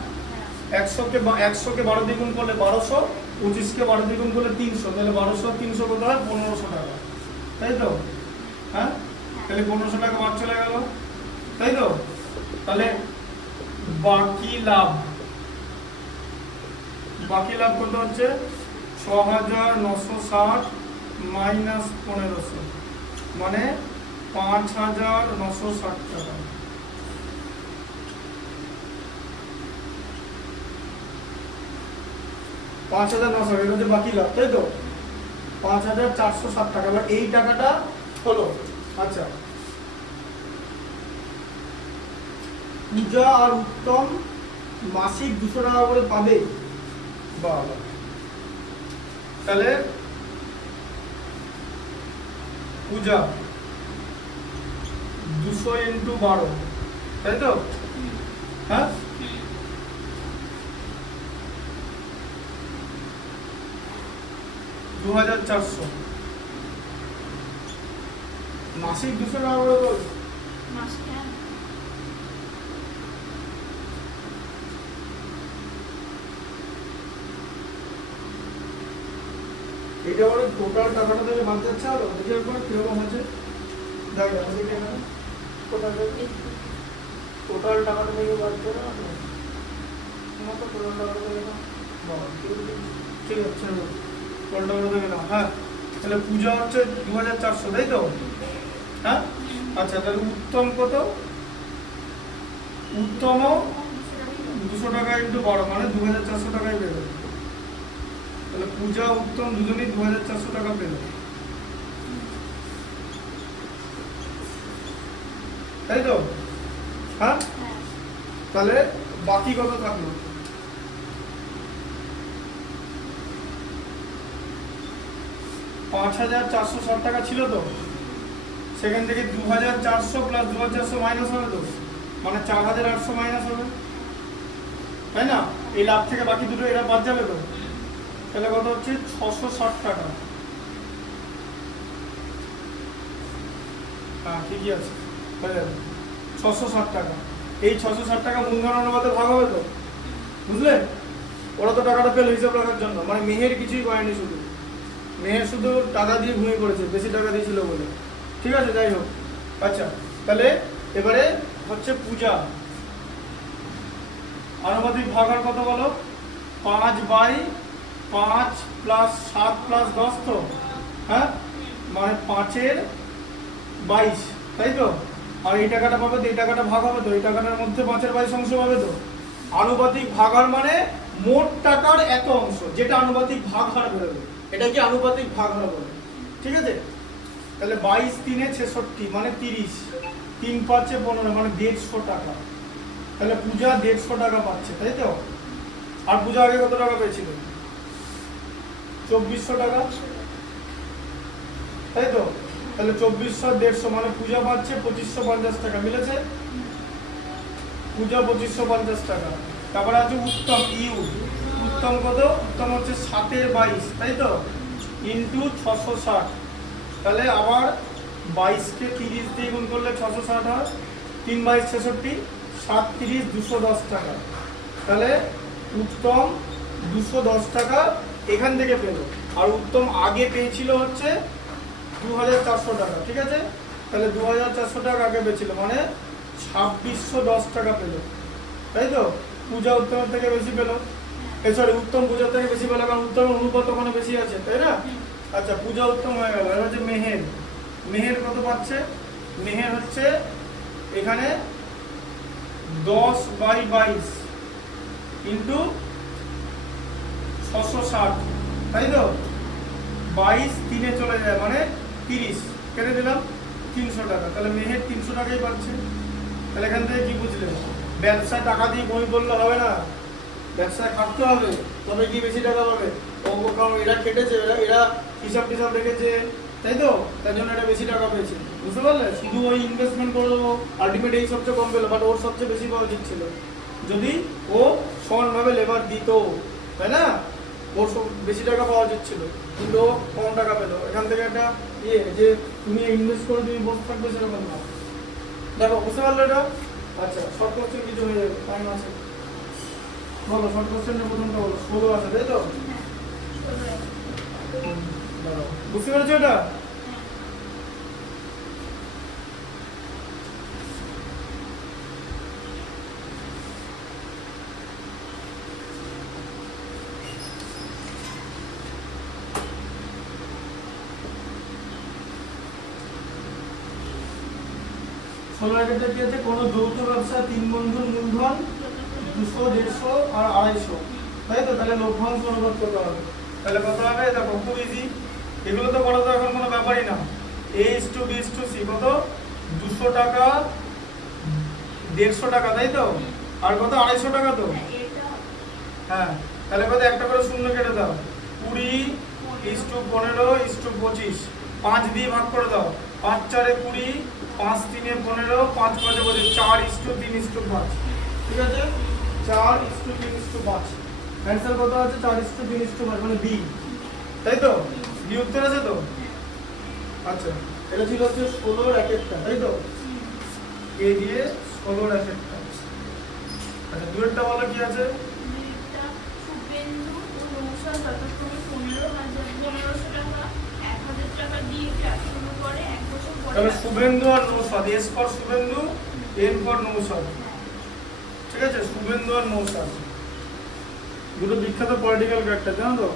100কে 12 দিয়ে গুণ করলে 1200, 25কে 12 দিয়ে গুণ করলে 300, তাহলে 1200 300 কত হয়? 1500 টাকা, তাই তো? হ্যাঁ, তাহলে 1500 টাকা বাদ চলে গেল, তাই তো? তাহলে বাকি লাভ কত হচ্ছে? 6,960 মাইনাস 1500, মানে 5,960 টাকা। পাঁচ হাজার 900, এটা হচ্ছে বাকি লাভ, তাই তো? 5,460 টাকা। এবার এই টাকাটা হলো, আচ্ছা, পূজা আর উত্তম মাসিক 200 টাকা করে পাবে। বাবা, তাহলে পূজা 200 × 12, তাই তো? হ্যাঁ, 2,400 মাসিক 200 টাকা করে বল। এটা বলে টোটাল টাকাটা থেকে বাদ যাচ্ছে, আরো দেখি একবার কিরকম আছে। দেখ দেখি এখানে টোটাল টাকাটা থেকে বাদ দেবে না তো? তোমার তো টোটাল টাকাটা থেকে না। বাবা, ঠিক আছে, টোটাল টাকাটা থেকে না। হ্যাঁ, তাহলে পূজা হচ্ছে 2,400, তাই তো? হ্যাঁ, আচ্ছা, তাহলে উত্তম কত? উত্তমও 200 টাকা × 12, মানে 2,400 টাকাই পেল। তাহলে পূজা, উত্তম দুজনেই 2,400 টাকা পেল, তাই তো? হ্যাঁ, তাহলে বাকি কত থাকলো? 5,460 টাকা ছিল তো, সেখান থেকে 2,400 প্লাস 2,400 মাইনাস হবে তো, মানে 4,800 মাইনাস হবে, তাই না? এই লাভ থেকে বাকি দুটো এরা বাদ যাবে তো, তাহলে কত হচ্ছে? 660 টাকা। হ্যাঁ, ঠিকই আছে, হয়ে যাবে 660 টাকা। এই 660 টাকা মূলধন অনুপাতে ভাগ হবে তো, বুঝলে? ওরা তো টাকাটা পেলো হিসাব রাখার জন্য, মানে মেহের কিছুই করেনি, শুধু মেহের শুধু টাকা দিয়ে ঘুমিয়ে পড়েছে, বেশি টাকা দিয়েছিল বলে। ঠিক আছে, যাই হোক। আচ্ছা, তাহলে এবারে হচ্ছে পূজা। আনুপাতিক ভাগার কত বলো? 5/5 প্লাস 7 প্লাস 10 তো, হ্যাঁ, মানে 5/22, তাই তো? আর এই টাকাটা পাবে তো, এই টাকাটা ভাগ হবে তো, এই টাকাটার মধ্যে 5/22 অংশ পাবে তো। আনুপাতিক ভাগার মানে মোট টাকার এত অংশ, যেটা আনুপাতিক ভাগ হার বেরোবে, এটা কি আনুপাতিক ভাগ হার বলে। ঠিক আছে, তাহলে 22 3 66, মানে 30, 3 5 15, মানে 150 টাকা। তাহলে পূজা 150 টাকা পাচ্ছে, তাই তো? আর পূজা আগে কত টাকা পেয়েছিল? 2,400 টাকা, তাই তো? তাহলে 2400 150 মানে পূজা পাচ্ছে 2550 টাকা, মিলেছে? পূজা 2550 টাকা। তারপরে আছে উত্তম, ইউ উত্তম কত? উত্তম হচ্ছে 7 এর 22, তাই তো, ইন্টু 660। তাহলে আবার 22কে 30 দিয়ে গুণ করলে 660 হয়, 3 22 66, 7 30 210 টাকা। তাহলে উত্তম 210 টাকা এখান থেকে পেল। আর উত্তম আগে পেয়েছিল হচ্ছে 2400 টাকা, ঠিক আছে? তাহলে 2400 টাকা আগে পেয়েছিল, মানে 2610 টাকা পেল, তাই তো? পূজা উত্তমের থেকে বেশি পেল, সরি উত্তম পূজার থেকে বেশি পেল, কারণ উত্তমের অনুপাত ওখানে বেশি আছে, তাই না? আচ্ছা, পূজা উত্তম হয়ে গেল। এবার হচ্ছে মেহের। মেহের কত পাচ্ছে? মেহের হচ্ছে এখানে 10/22 ইন্টু 660, তাই তো? 22 3-এ চলে যায়, মানে 30, কেটে দিলাম 300 টাকা। তাহলে মেহের 300 টাকাই পাচ্ছে। তাহলে এখান থেকে কি বুঝলে? ব্যবসায় টাকা দিয়ে বই বললে হবে না, ব্যবসায় খাটতে হবে, তবে কি বেশি টাকা পাবে। কারণ এরা খেটেছে, এরা হিসাব টিসাব রেখেছে, তাই তো? তার জন্য এটা বেশি টাকা পেয়েছে, বুঝতে পারলে? শুধু ওই ইনভেস্টমেন্ট করে দেবো, আলটিমেট এই সবচেয়ে কম পেলো, বাট ওর সবচেয়ে বেশি পাওয়া উচিত ছিল যদি ও সমানভাবে লেবার দিত, তাই না? ওর সব বেশি টাকা পাওয়া উচিত ছিল, কিন্তু ও কম টাকা পেলো। এখান থেকে একটা যে তুমি ইনভেস্ট করে তুমি বসে থাকবে সেরকম না। দেখো, বুঝতে পারলো এটা? আচ্ছা, শর্ট কোশ্চেন কিছু হয়ে যাবে, টাইম আছে। বলো, শর্ট কোশ্চেনের প্রথমটা বলো। 16 আছে, তাই তো? বুঝতে পেরেছো এটা? ষোলো একটা কি আছে? কোনো যৌথ ব্যবসা 3 বন্ধুর মূলধন 200 150 আর 250, তাই তো? তাহলে লভ্যাংশ অনুপাত কত হবে? তাহলে কত হবে? দেখো, খুব ইজি, এগুলো তো করা তো এখন কোনো ব্যাপারই না। A/B/C কত? 200 টাকা 150 টাকা, তাই তো? আর কত? 250 টাকা তো? হ্যাঁ, তাহলে কত? একটা করে শূন্য কেটে দাও, 20/15/25, 5 দিয়ে ভাগ করে দাও, 5 4 20, 5 3 15, 5 5 25, 4:3:5, ঠিক আছে? 4:3:5, অ্যান্সার কত আছে? 4:3:5, মানে বি, তাই তো? বি উত্তর আছে তো? আচ্ছা, এটা ছিল হচ্ছে 16-র এক একটা, তাই তো? এ দিয়ে 16-র এক একটা। আচ্ছা, দুয়েরটা বলো কি আছে? শুভেন্দু ও নৌশাদ যথাক্রমে 15,000 টাকা 1,000 টাকা দিয়ে ব্যবসা শুরু করে 1 বছর পরে। তাহলে শুভেন্দু আর Naushad, S for Suvendu, N for Naushad, ঠিক আছে? শুভেন্দু আর নৌশাদ দুটো বিখ্যাত পলিটিক্যাল ক্যারেক্টার, জানো তো?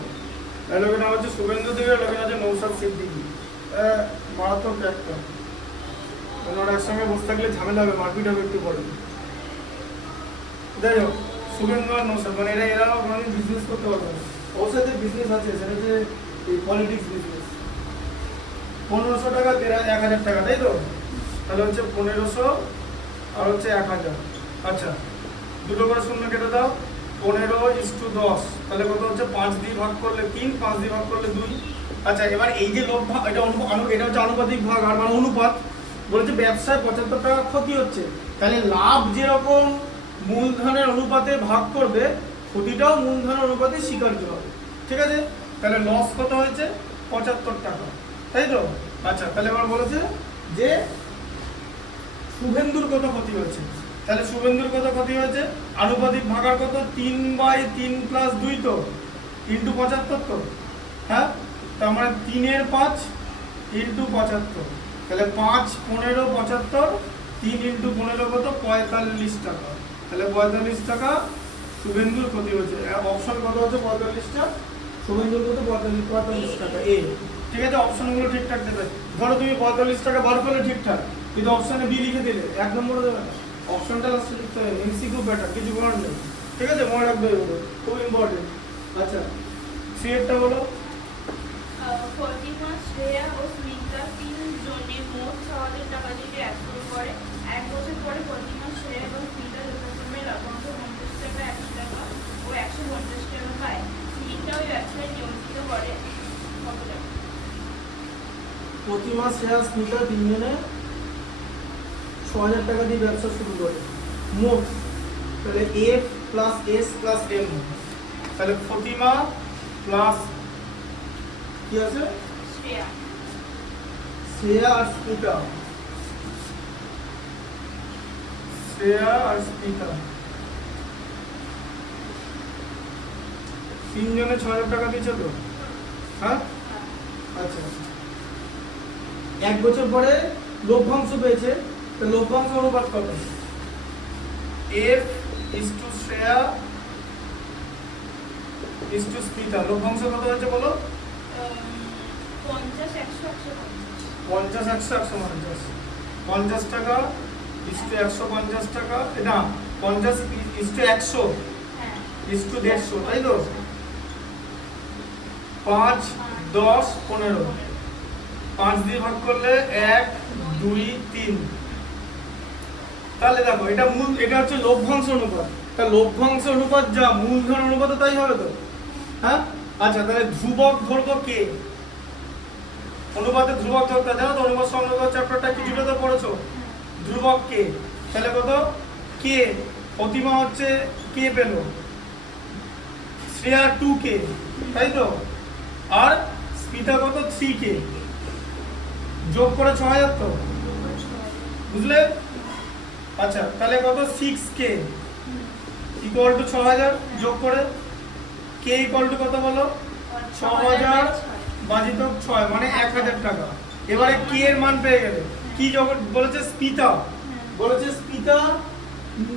লোকের নাম হচ্ছে শুভেন্দু দেবী, লোকের নাম হচ্ছে নৌশাদ সিদ্দিকী। মারাত্মক ক্যারেক্টার, ওরা একসঙ্গে বসে থাকলে ঝামেলা হবে, মারপিট হবে একটু পরে। যাই হোক, শুভেন্দু আর নৌশাদ, মানে এরা কোনোদিন বিজনেস করতে পারবে না। ওর সাথে বিজনেস আছে, সেটা হচ্ছে এই পলিটিক্স বিজনেস। 1500 টাকা 1000 টাকা, তাই তো? তাহলে হচ্ছে 1500 আর হচ্ছে 1000। আচ্ছা, দুটো করে শূন্য কেটে দাও, 15:10, তাহলে কত হচ্ছে? 5 দিয়ে ভাগ করলে 3, 5 দিয়ে ভাগ করলে 2। আচ্ছা, এবার এই যে লোভ ভাগ, এটা এটা হচ্ছে আনুপাতিক ভাগ, আর মানে অনুপাত। বলেছে ব্যবসায় 75 টাকা ক্ষতি হচ্ছে, তাহলে লাভ যেরকম মূলধনের অনুপাতে ভাগ করবে, ক্ষতিটাও মূলধনের অনুপাতে স্বীকার্য হবে, ঠিক আছে? তাহলে লস কত হয়েছে? 75 টাকা, তাই তো? আচ্ছা, তাহলে এবার বলেছে যে শুভেন্দুর কত ক্ষতি হয়েছে। তাহলে শুভেন্দুর কত ক্ষতি হয়েছে? আনুপাতিক ভাগার কত? 3/3 + 2 তো, ইন্টু 75 তো, হ্যাঁ? তার মানে 3/5 ইন্টু 75, তাহলে 5 15 75, 3 ইন্টু 15 কত? 45 টাকা। তাহলে 45 টাকা শুভেন্দুর ক্ষতি হয়েছে। অপশন কত হচ্ছে? 45টা, শুভেন্দুর কত? 45 টাকা, এ, ঠিক আছে? অপশনগুলো ঠিকঠাক দেবে। ধরো তুমি 45 টাকা বার করলে ঠিকঠাক, কিন্তু অপশনে বি লিখে দিলে 1 নম্বরে দেবে না, অপশনটা লাস্টে লিখতে হবে। এমসিকিউ প্যাটার্ন, কিছু করার নেই, ঠিক আছে? মনে রাখবে এগুলো, খুব ইম্পর্টেন্ট। আচ্ছা, সি এরটা বলো। ফতিমা, শ্রেয়া ও স্মিতা 3 জনে মোট 6,000 টাকা দিয়ে ব্যবসা শুরু করে। 1 বছর পরে ফতিমা, শ্রেয়া এবং স্মিতা যথাক্রমে লভ্যাংশ 50 টাকা, 100 টাকা ও 150 টাকা পায়। স্মিতা ওই ব্যবসায় নিয়োজিত করে কত টাকা? প্রতিমা শ্রেয়া স্মিতা তিনজনে ৬,০০০ টাকা দিয়ে ব্যবসা শুরু করে মোট। তাহলে F plus S plus M, তাহলে প্রতিমা প্লাস কি আছে শ্রেয়া। শ্রেয়া আর স্মিতা, শ্রেয়া আর স্মিতা তিনজনে ৬,০০০ টাকা দিচ্ছে তো, হ্যাঁ? আচ্ছা ১ বছর পরে লভ্যাংশ পেয়েছে, তো লভ্যাংশ অনুপাত কত? F is to Shreya is to Smita, লভ্যাংশ কত হচ্ছে বলো? 50, 100, 50, 100, 150, 50 টাকা ইজ টু 150 টাকা, না 50 ইজ টু 100 হ্যাঁ। ইজ টু 150, তাই তো? 5, 10, 15, 5 দিয়ে ভাগ করলে 1, 2, 3। তাহলে দেখো এটা হচ্ছে লভ্যাংশ অনুপাত, তা লভ্যাংশ অনুপাত যা মূলধন অনুপাত তাই হবে তো, হ্যাঁ? আচ্ছা তাহলে ধ্রুবক ধরবো কে? অনুপাতে ধ্রুবক ধরতে জানো তো, অনুপাত সংক্রান্ত চ্যাপ্টারটা কিছুটা তো পড়েছো। ধ্রুবক কে, তাহলে কত? কে, প্রতিমা হচ্ছে কে পেল, শ্রেয়া 2K, তাই তো? আর স্মিতা কত? 3K, যোগ করে ৬,০০০ তো, বুঝলে? আচ্ছা তাহলে কত? 6K ইকুয়াল টু ৬,০০০ যোগ করে K ইকুয়াল টু কত বলো? ৬,০০০ বাজিতক ৬ মানে ১,০০০ টাকা। এবারে K এর মান পেয়ে গেলে কি যখন বলেছে? স্মিতা বলেছে স্মিতা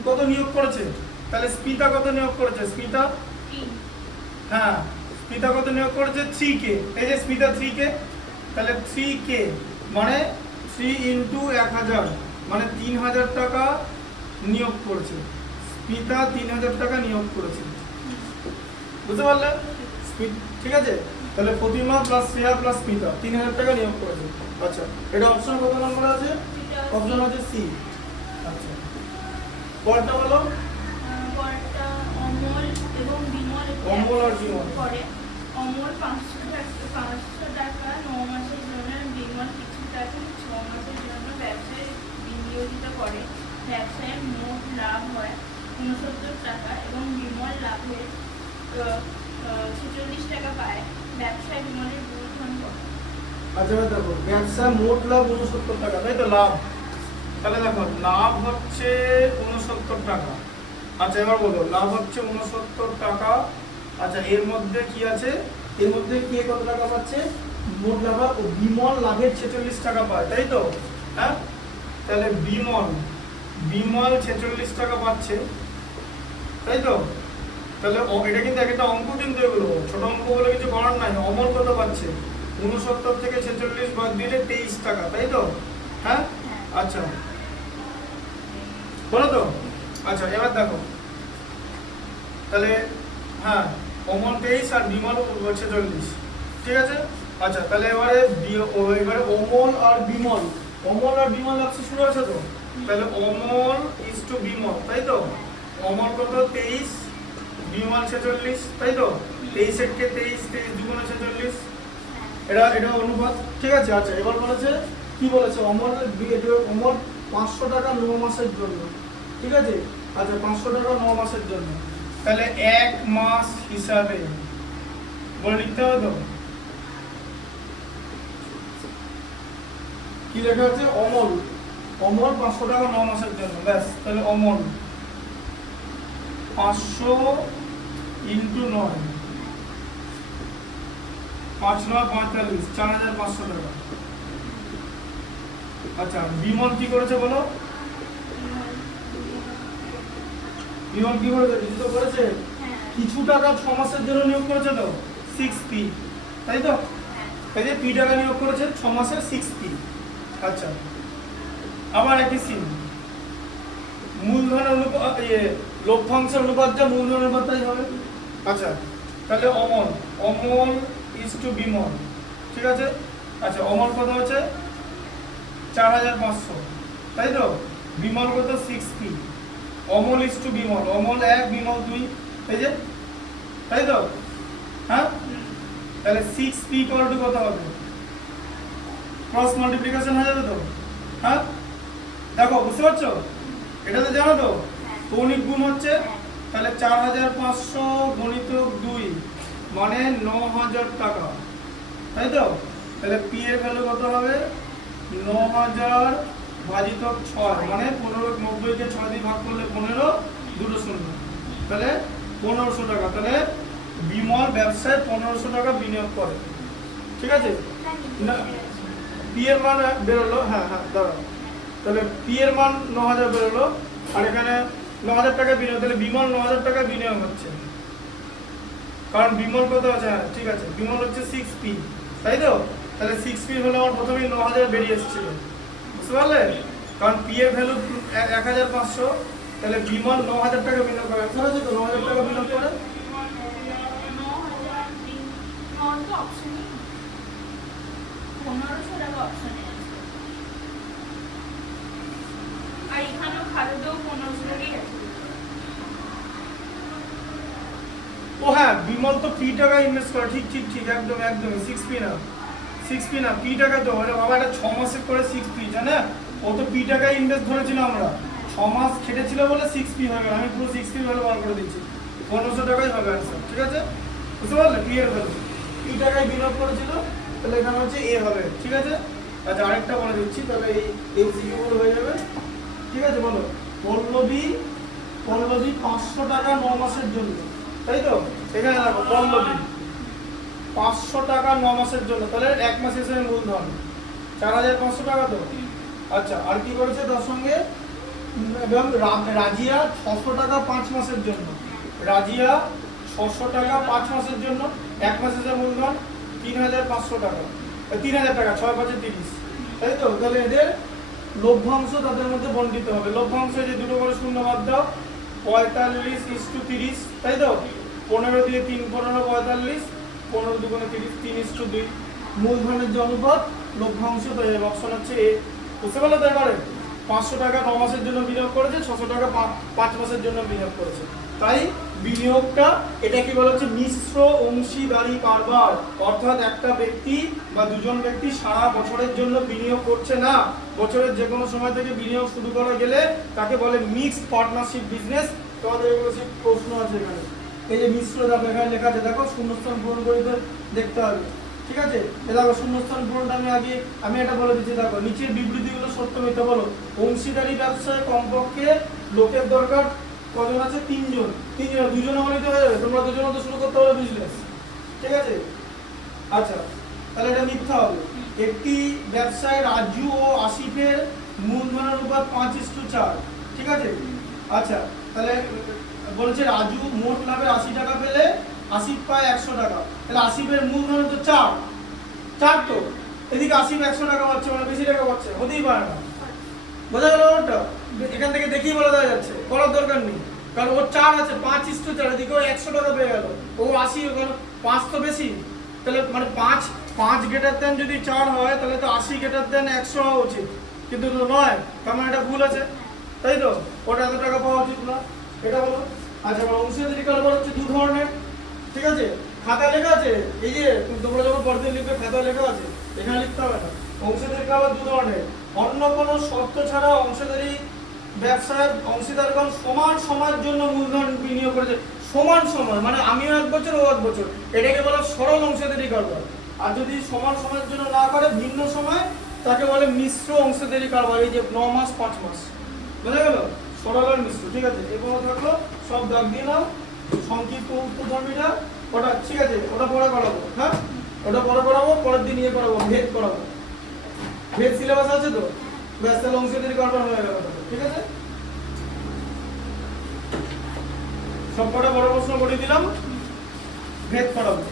কত নিয়োগ করেছে, তাহলে স্মিতা কত নিয়োগ করেছে? স্মিতা, হ্যাঁ স্মিতা কত নিয়োগ করেছে? 3K, এই যে স্মিতা 3K, তাহলে 3K মানে 3 ইন্টু ১,০০০ মানে ৩,০০০ টাকা নিয়োগ করেছে স্মিতা, ৩,০০০ টাকা নিয়োগ করেছে, বুঝতে পারলে? ঠিক আছে, তাহলে প্রতিমা প্লাস শ্রেয়া প্লাস স্মিতা ৩,০০০ টাকা নিয়োগ করেছে। আচ্ছা এটা অপশন কত নম্বর আছে? অপশন আছে সি। আচ্ছা পরটা বলো। পরটা অমল এবং বিমল অমল আর বিমল। করে। অমল 500 টাকা 9 মাসের জন্য, বিমল কিছু টাকা 6 মাসের জন্য ব্যবসায় বিনিয়োজিত করে। ব্যবসায়ের মোট লাভ হয় 69 টাকা এবং বিমল লাভের 46 টাকা পায়। ব্যবসায় বিমলের মূলধন কত? আচ্ছা এবার দেখো ব্যবসা মোট লাভ 69 টাকা, তাই তো লাভ, তাহলে দেখো লাভ হচ্ছে 69 টাকা। আচ্ছা এবার বলো লাভ হচ্ছে 69 টাকা। আচ্ছা এর মধ্যে কি আছে? এর মধ্যে কে কত টাকা পাচ্ছে? মোট লাভ, ও বিমল লাভের 46 টাকা পায়, তাই তো? হ্যাঁ তাহলে বিমল 46 টাকা পাচ্ছে, তাই তো? তাহলে এটা কিন্তু একটা অঙ্ক, কিন্তু এগুলো ছোট অঙ্ক বলে কিছু করার নাই। অমল কত পাচ্ছে? 69 থেকে 46 বাদ দিলে 23 টাকা, তাই তো? হ্যাঁ আচ্ছা বলো তো। আচ্ছা এবার দেখো তাহলে, হ্যাঁ অমল 23 আর বিমল 46, ঠিক আছে? আচ্ছা তাহলে এবারে অমল আর বিমল ব্যবসা শুরু আছে তো, তাহলে অমল ইজ টু বিমল, তাই তো? অমল কত? 23, বিমল 46, তাই তো? 23 এর কে 23, 23 দুগুণে 46, এটা অনুপাত, ঠিক আছে? আচ্ছা এবার বলেছে কি বলেছে? অমল 500 টাকা 9 মাসের জন্য, ঠিক আছে? আচ্ছা 500 টাকা 9 মাসের জন্য, তাহলে 1 মাস হিসাবে বলে লিখতে হবে তো। কি লেখা আছে? অমল 500 টাকা 9 মাসের জন্য, ব্যাস। তাহলে অমল 500 ইন্টু 9, 5 9 45, 4,500 টাকা। আচ্ছা বিমল কি করেছে বলো? বিমল কি করেছে? কিছু তো করেছে, কিছু টাকা 6 মাসের জন্য নিয়োগ করেছে তো, 6P, তাই তো? তাই যে P টাকা নিয়োগ করেছে 6 মাসের 6P। আচ্ছা আবার একই সিন, মূলধন অনুপাত, লভ্যাংশের অনুপাত যা মূলধন অনুপাত তাই হবে। আচ্ছা তাহলে অমল ইজ টু বিমল, ঠিক আছে? আচ্ছা অমল কত হচ্ছে? 4,500, তাই তো? বিমল কত? 6P। Amal is to Bimal, Amal 1 Bimal 2, এই যে, তাই তো? হ্যাঁ তাহলে 6P কত হবে? ক্রস মাল্টিপ্লিকেশন হয়ে যাবে তো? হ্যাঁ দেখো বুঝতে পারছো, এটা তো জানো তো কৌণিক গুণ হচ্ছে, তাহলে 4500 গণিতক 2 মানে 9000 টাকা, তাই তো? তাহলে পি এর ভ্যালু কত হবে? 9000 ভাজিতক 6 মানে 1590 কে 6 দিয়ে ভাগ করলে 15, দুটো শূন্য, তাহলে 1500 টাকা। তাহলে বিমল ব্যবসায় 1500 টাকা বিনিয়োগ করে, ঠিক আছে? না পি এর মান বেরোলো, হ্যাঁ হ্যাঁ দাঁড়াও, তাহলে পি এর মান 9000 বেরোলো, আর এখানে 9000 টাকা বিনিয়োগ, তাহলে বিমল 9000 টাকা বিনিয়োগ হচ্ছে, কারণ বিমল কত আছে? হ্যাঁ ঠিক আছে, বিমল হচ্ছে 6p, তাই তো? তাহলে 6p হলো আমার প্রথমেই 9000 বেরিয়ে এসেছিল, বুঝতে পারলে? কারণ পি এর ভ্যালু 1500, তাহলে বিমল 9000 টাকা বিনিয়োগ করে, আনসার আছে তো? 9000 টাকা বিনিয়োগ করে, ও হ্যাঁ বিমল তো পি টাকা ইনভেস্ট করে, ঠিক ঠিক ঠিক, একদম একদম 6p না, 6p না, পি টাকা তো, আরে বাবা এটা 6 মাসে করে 6p, জানে? ও তো পি টাকা ইনভেস্ট ধরেছিল, আমরা 6 মাস খেটেছিল বলে 6p হয়ে গেল, আমি পুরো 6p ভ্যালু বার করে দিচ্ছি, 1500 টাকাই হবে আনসার, ঠিক আছে? বুঝতে পারলে? পি এর ভ্যালু পি টাকায় বিনিয়োগ করেছিল, তাহলে এখানে হচ্ছে এ হবে, ঠিক আছে? আচ্ছা আরেকটা বলে দিচ্ছি, তাহলে এই এমসিকিউ গুলো হয়ে যাবে, ঠিক আছে? বলো, পল্লবী 500 টাকা 9 মাসের জন্য, তাই তো? এখানে দেখো পল্লবী 500 টাকা 9 মাসের জন্য, তাহলে 1 মাস হিসেবে মূলধন 4500 টাকা তো। আচ্ছা আর কি করেছে তার সঙ্গে? এবং রাজিয়া 600 টাকা 5 মাসের জন্য, রাজিয়া 600 টাকা 5 মাসের জন্য, 1 মাস হিসেবে মূলধন 3500 টাকা, 3000 টাকা, 6 5 30, তাই তো? তাহলে এদের লভ্যাংশ তাদের মধ্যে বণ্টিত হবে, লভ্যাংশ যে দুটো করে শূন্য বাদ দাও, 45:30, তাই তো? 15 দিয়ে 3 15 45, 15 দুগুণে 30, 3:2, মূলধনের যে অনুপাত লভ্যাংশ, তাই অপশন হচ্ছে এ, বুঝতে পারলে? তো এবারে 500 টাকা 9 মাসের জন্য বিনিয়োগ করেছে, 600 টাকা 5 মাসের জন্য বিনিয়োগ করেছে, তাই বিনিয়োগটা এটা কি বলা হচ্ছে? মিশ্র অংশীদারি কারবার, অর্থাৎ একটা ব্যক্তি বা দুজন ব্যক্তি সারা বছরের জন্য বিনিয়োগ করছে না, বছরের যে কোনো সময় থেকে বিনিয়োগ শুরু করা গেলে তাকে বলে মিক্সড পার্টনারশিপ বিজনেস। তোমাদের এগুলো প্রশ্ন আছে এখানে, এই যে মিশ্র, দেখো এখানে লেখা আছে, দেখো শূন্যস্থান পূরণ করে দেখতে হবে, ঠিক আছে? দেখো শূন্যস্থান পূরণটা আমি এটা বলে দিচ্ছি, দেখো নিচের বিবৃতিগুলো সত্য মিথ্যা বলো। অংশীদারি ব্যবসায় কমপক্ষে লোকের দরকার কজন আছে? 3 জন, 3 জন, 2 জন হলেই তো হয়ে যাবে, তোমরা 2 জন তো শুরু করতে হবে বিজনেস, ঠিক আছে? আচ্ছা তাহলে এটা মিথ্যা হবে। একটি ব্যবসায় রাজু ও আসিফের মূলধনের অনুপাত 5:4, ঠিক আছে? আচ্ছা তাহলে বলেছে রাজু মোট লাভে 80 টাকা পেলে আসিফ পায় 100 টাকা, তাহলে আসিফের মূলধন তো 4 তো, এদিকে আসিফ 100 টাকা পাচ্ছে, মানে বেশি টাকা পাচ্ছে, হতেই পারে না, বোঝা গেল? ওটা এখান থেকে দেখেই বলা যাচ্ছে, করার দরকার নেই, কারণ ওর 4 আছে, 5:4, এদিকে ও 100 টাকা পেয়ে গেল, ও 80, ওখানে 5 তো বেশি, তাহলে মানে 5 গ্রেটার দেন যদি 4 হয়, তাহলে তো 80 গ্রেটার দেন 100 হওয়া উচিত, কিন্তু নয়, তার মানে এটা ভুল আছে, তাই তো? ওটা এত টাকা পাওয়া উচিত না, এটা হলো। আচ্ছা অংশীদারি কারবার হচ্ছে 2 ধরনের, ঠিক আছে? খাতায় লেখা আছে, এই যে তোমরা যখন পড়তে লিখবে খাতায় লেখা আছে, এখানে লিখতে হবে না। অংশীদারি কারবার 2 ধরনের, অন্য কোনো শর্ত ছাড়া অংশীদারি ব্যবসায় অংশীদারগণ সমান সময়ের জন্য মূলধন বিনিয়োগ করেছে, সমান সময় মানে আমিও 1 বছর ও 1 বছর, এটাকে বলে সরল অংশীদারি কারবার। আর যদি সমান সময়ের জন্য না করে ভিন্ন সময়, তাকে বলে মিশ্র অংশীদারি কারবার, এই যে 9 মাস 5 মাস, বুঝা গেল? সরল আর মিশ্র, ঠিক আছে? এগুলো থাকলো, সব দাগ দিয়ে নাও, সংক্ষিপ্ত উত্তরধর্মীরা ওটা, ঠিক আছে? ওটা পরে করাবো, হ্যাঁ ওটা পরে করাবো, পরের দিন ইয়ে করাবো, ভেদ করাবো, ভেদ সিলেবাস আছে তো, ব্যাস তাহলে অংশীদারি কারবার হয়ে গেল, ঠিক আছে? সব কটা বড় প্রশ্ন করে দিলাম, ভেদ করাবো।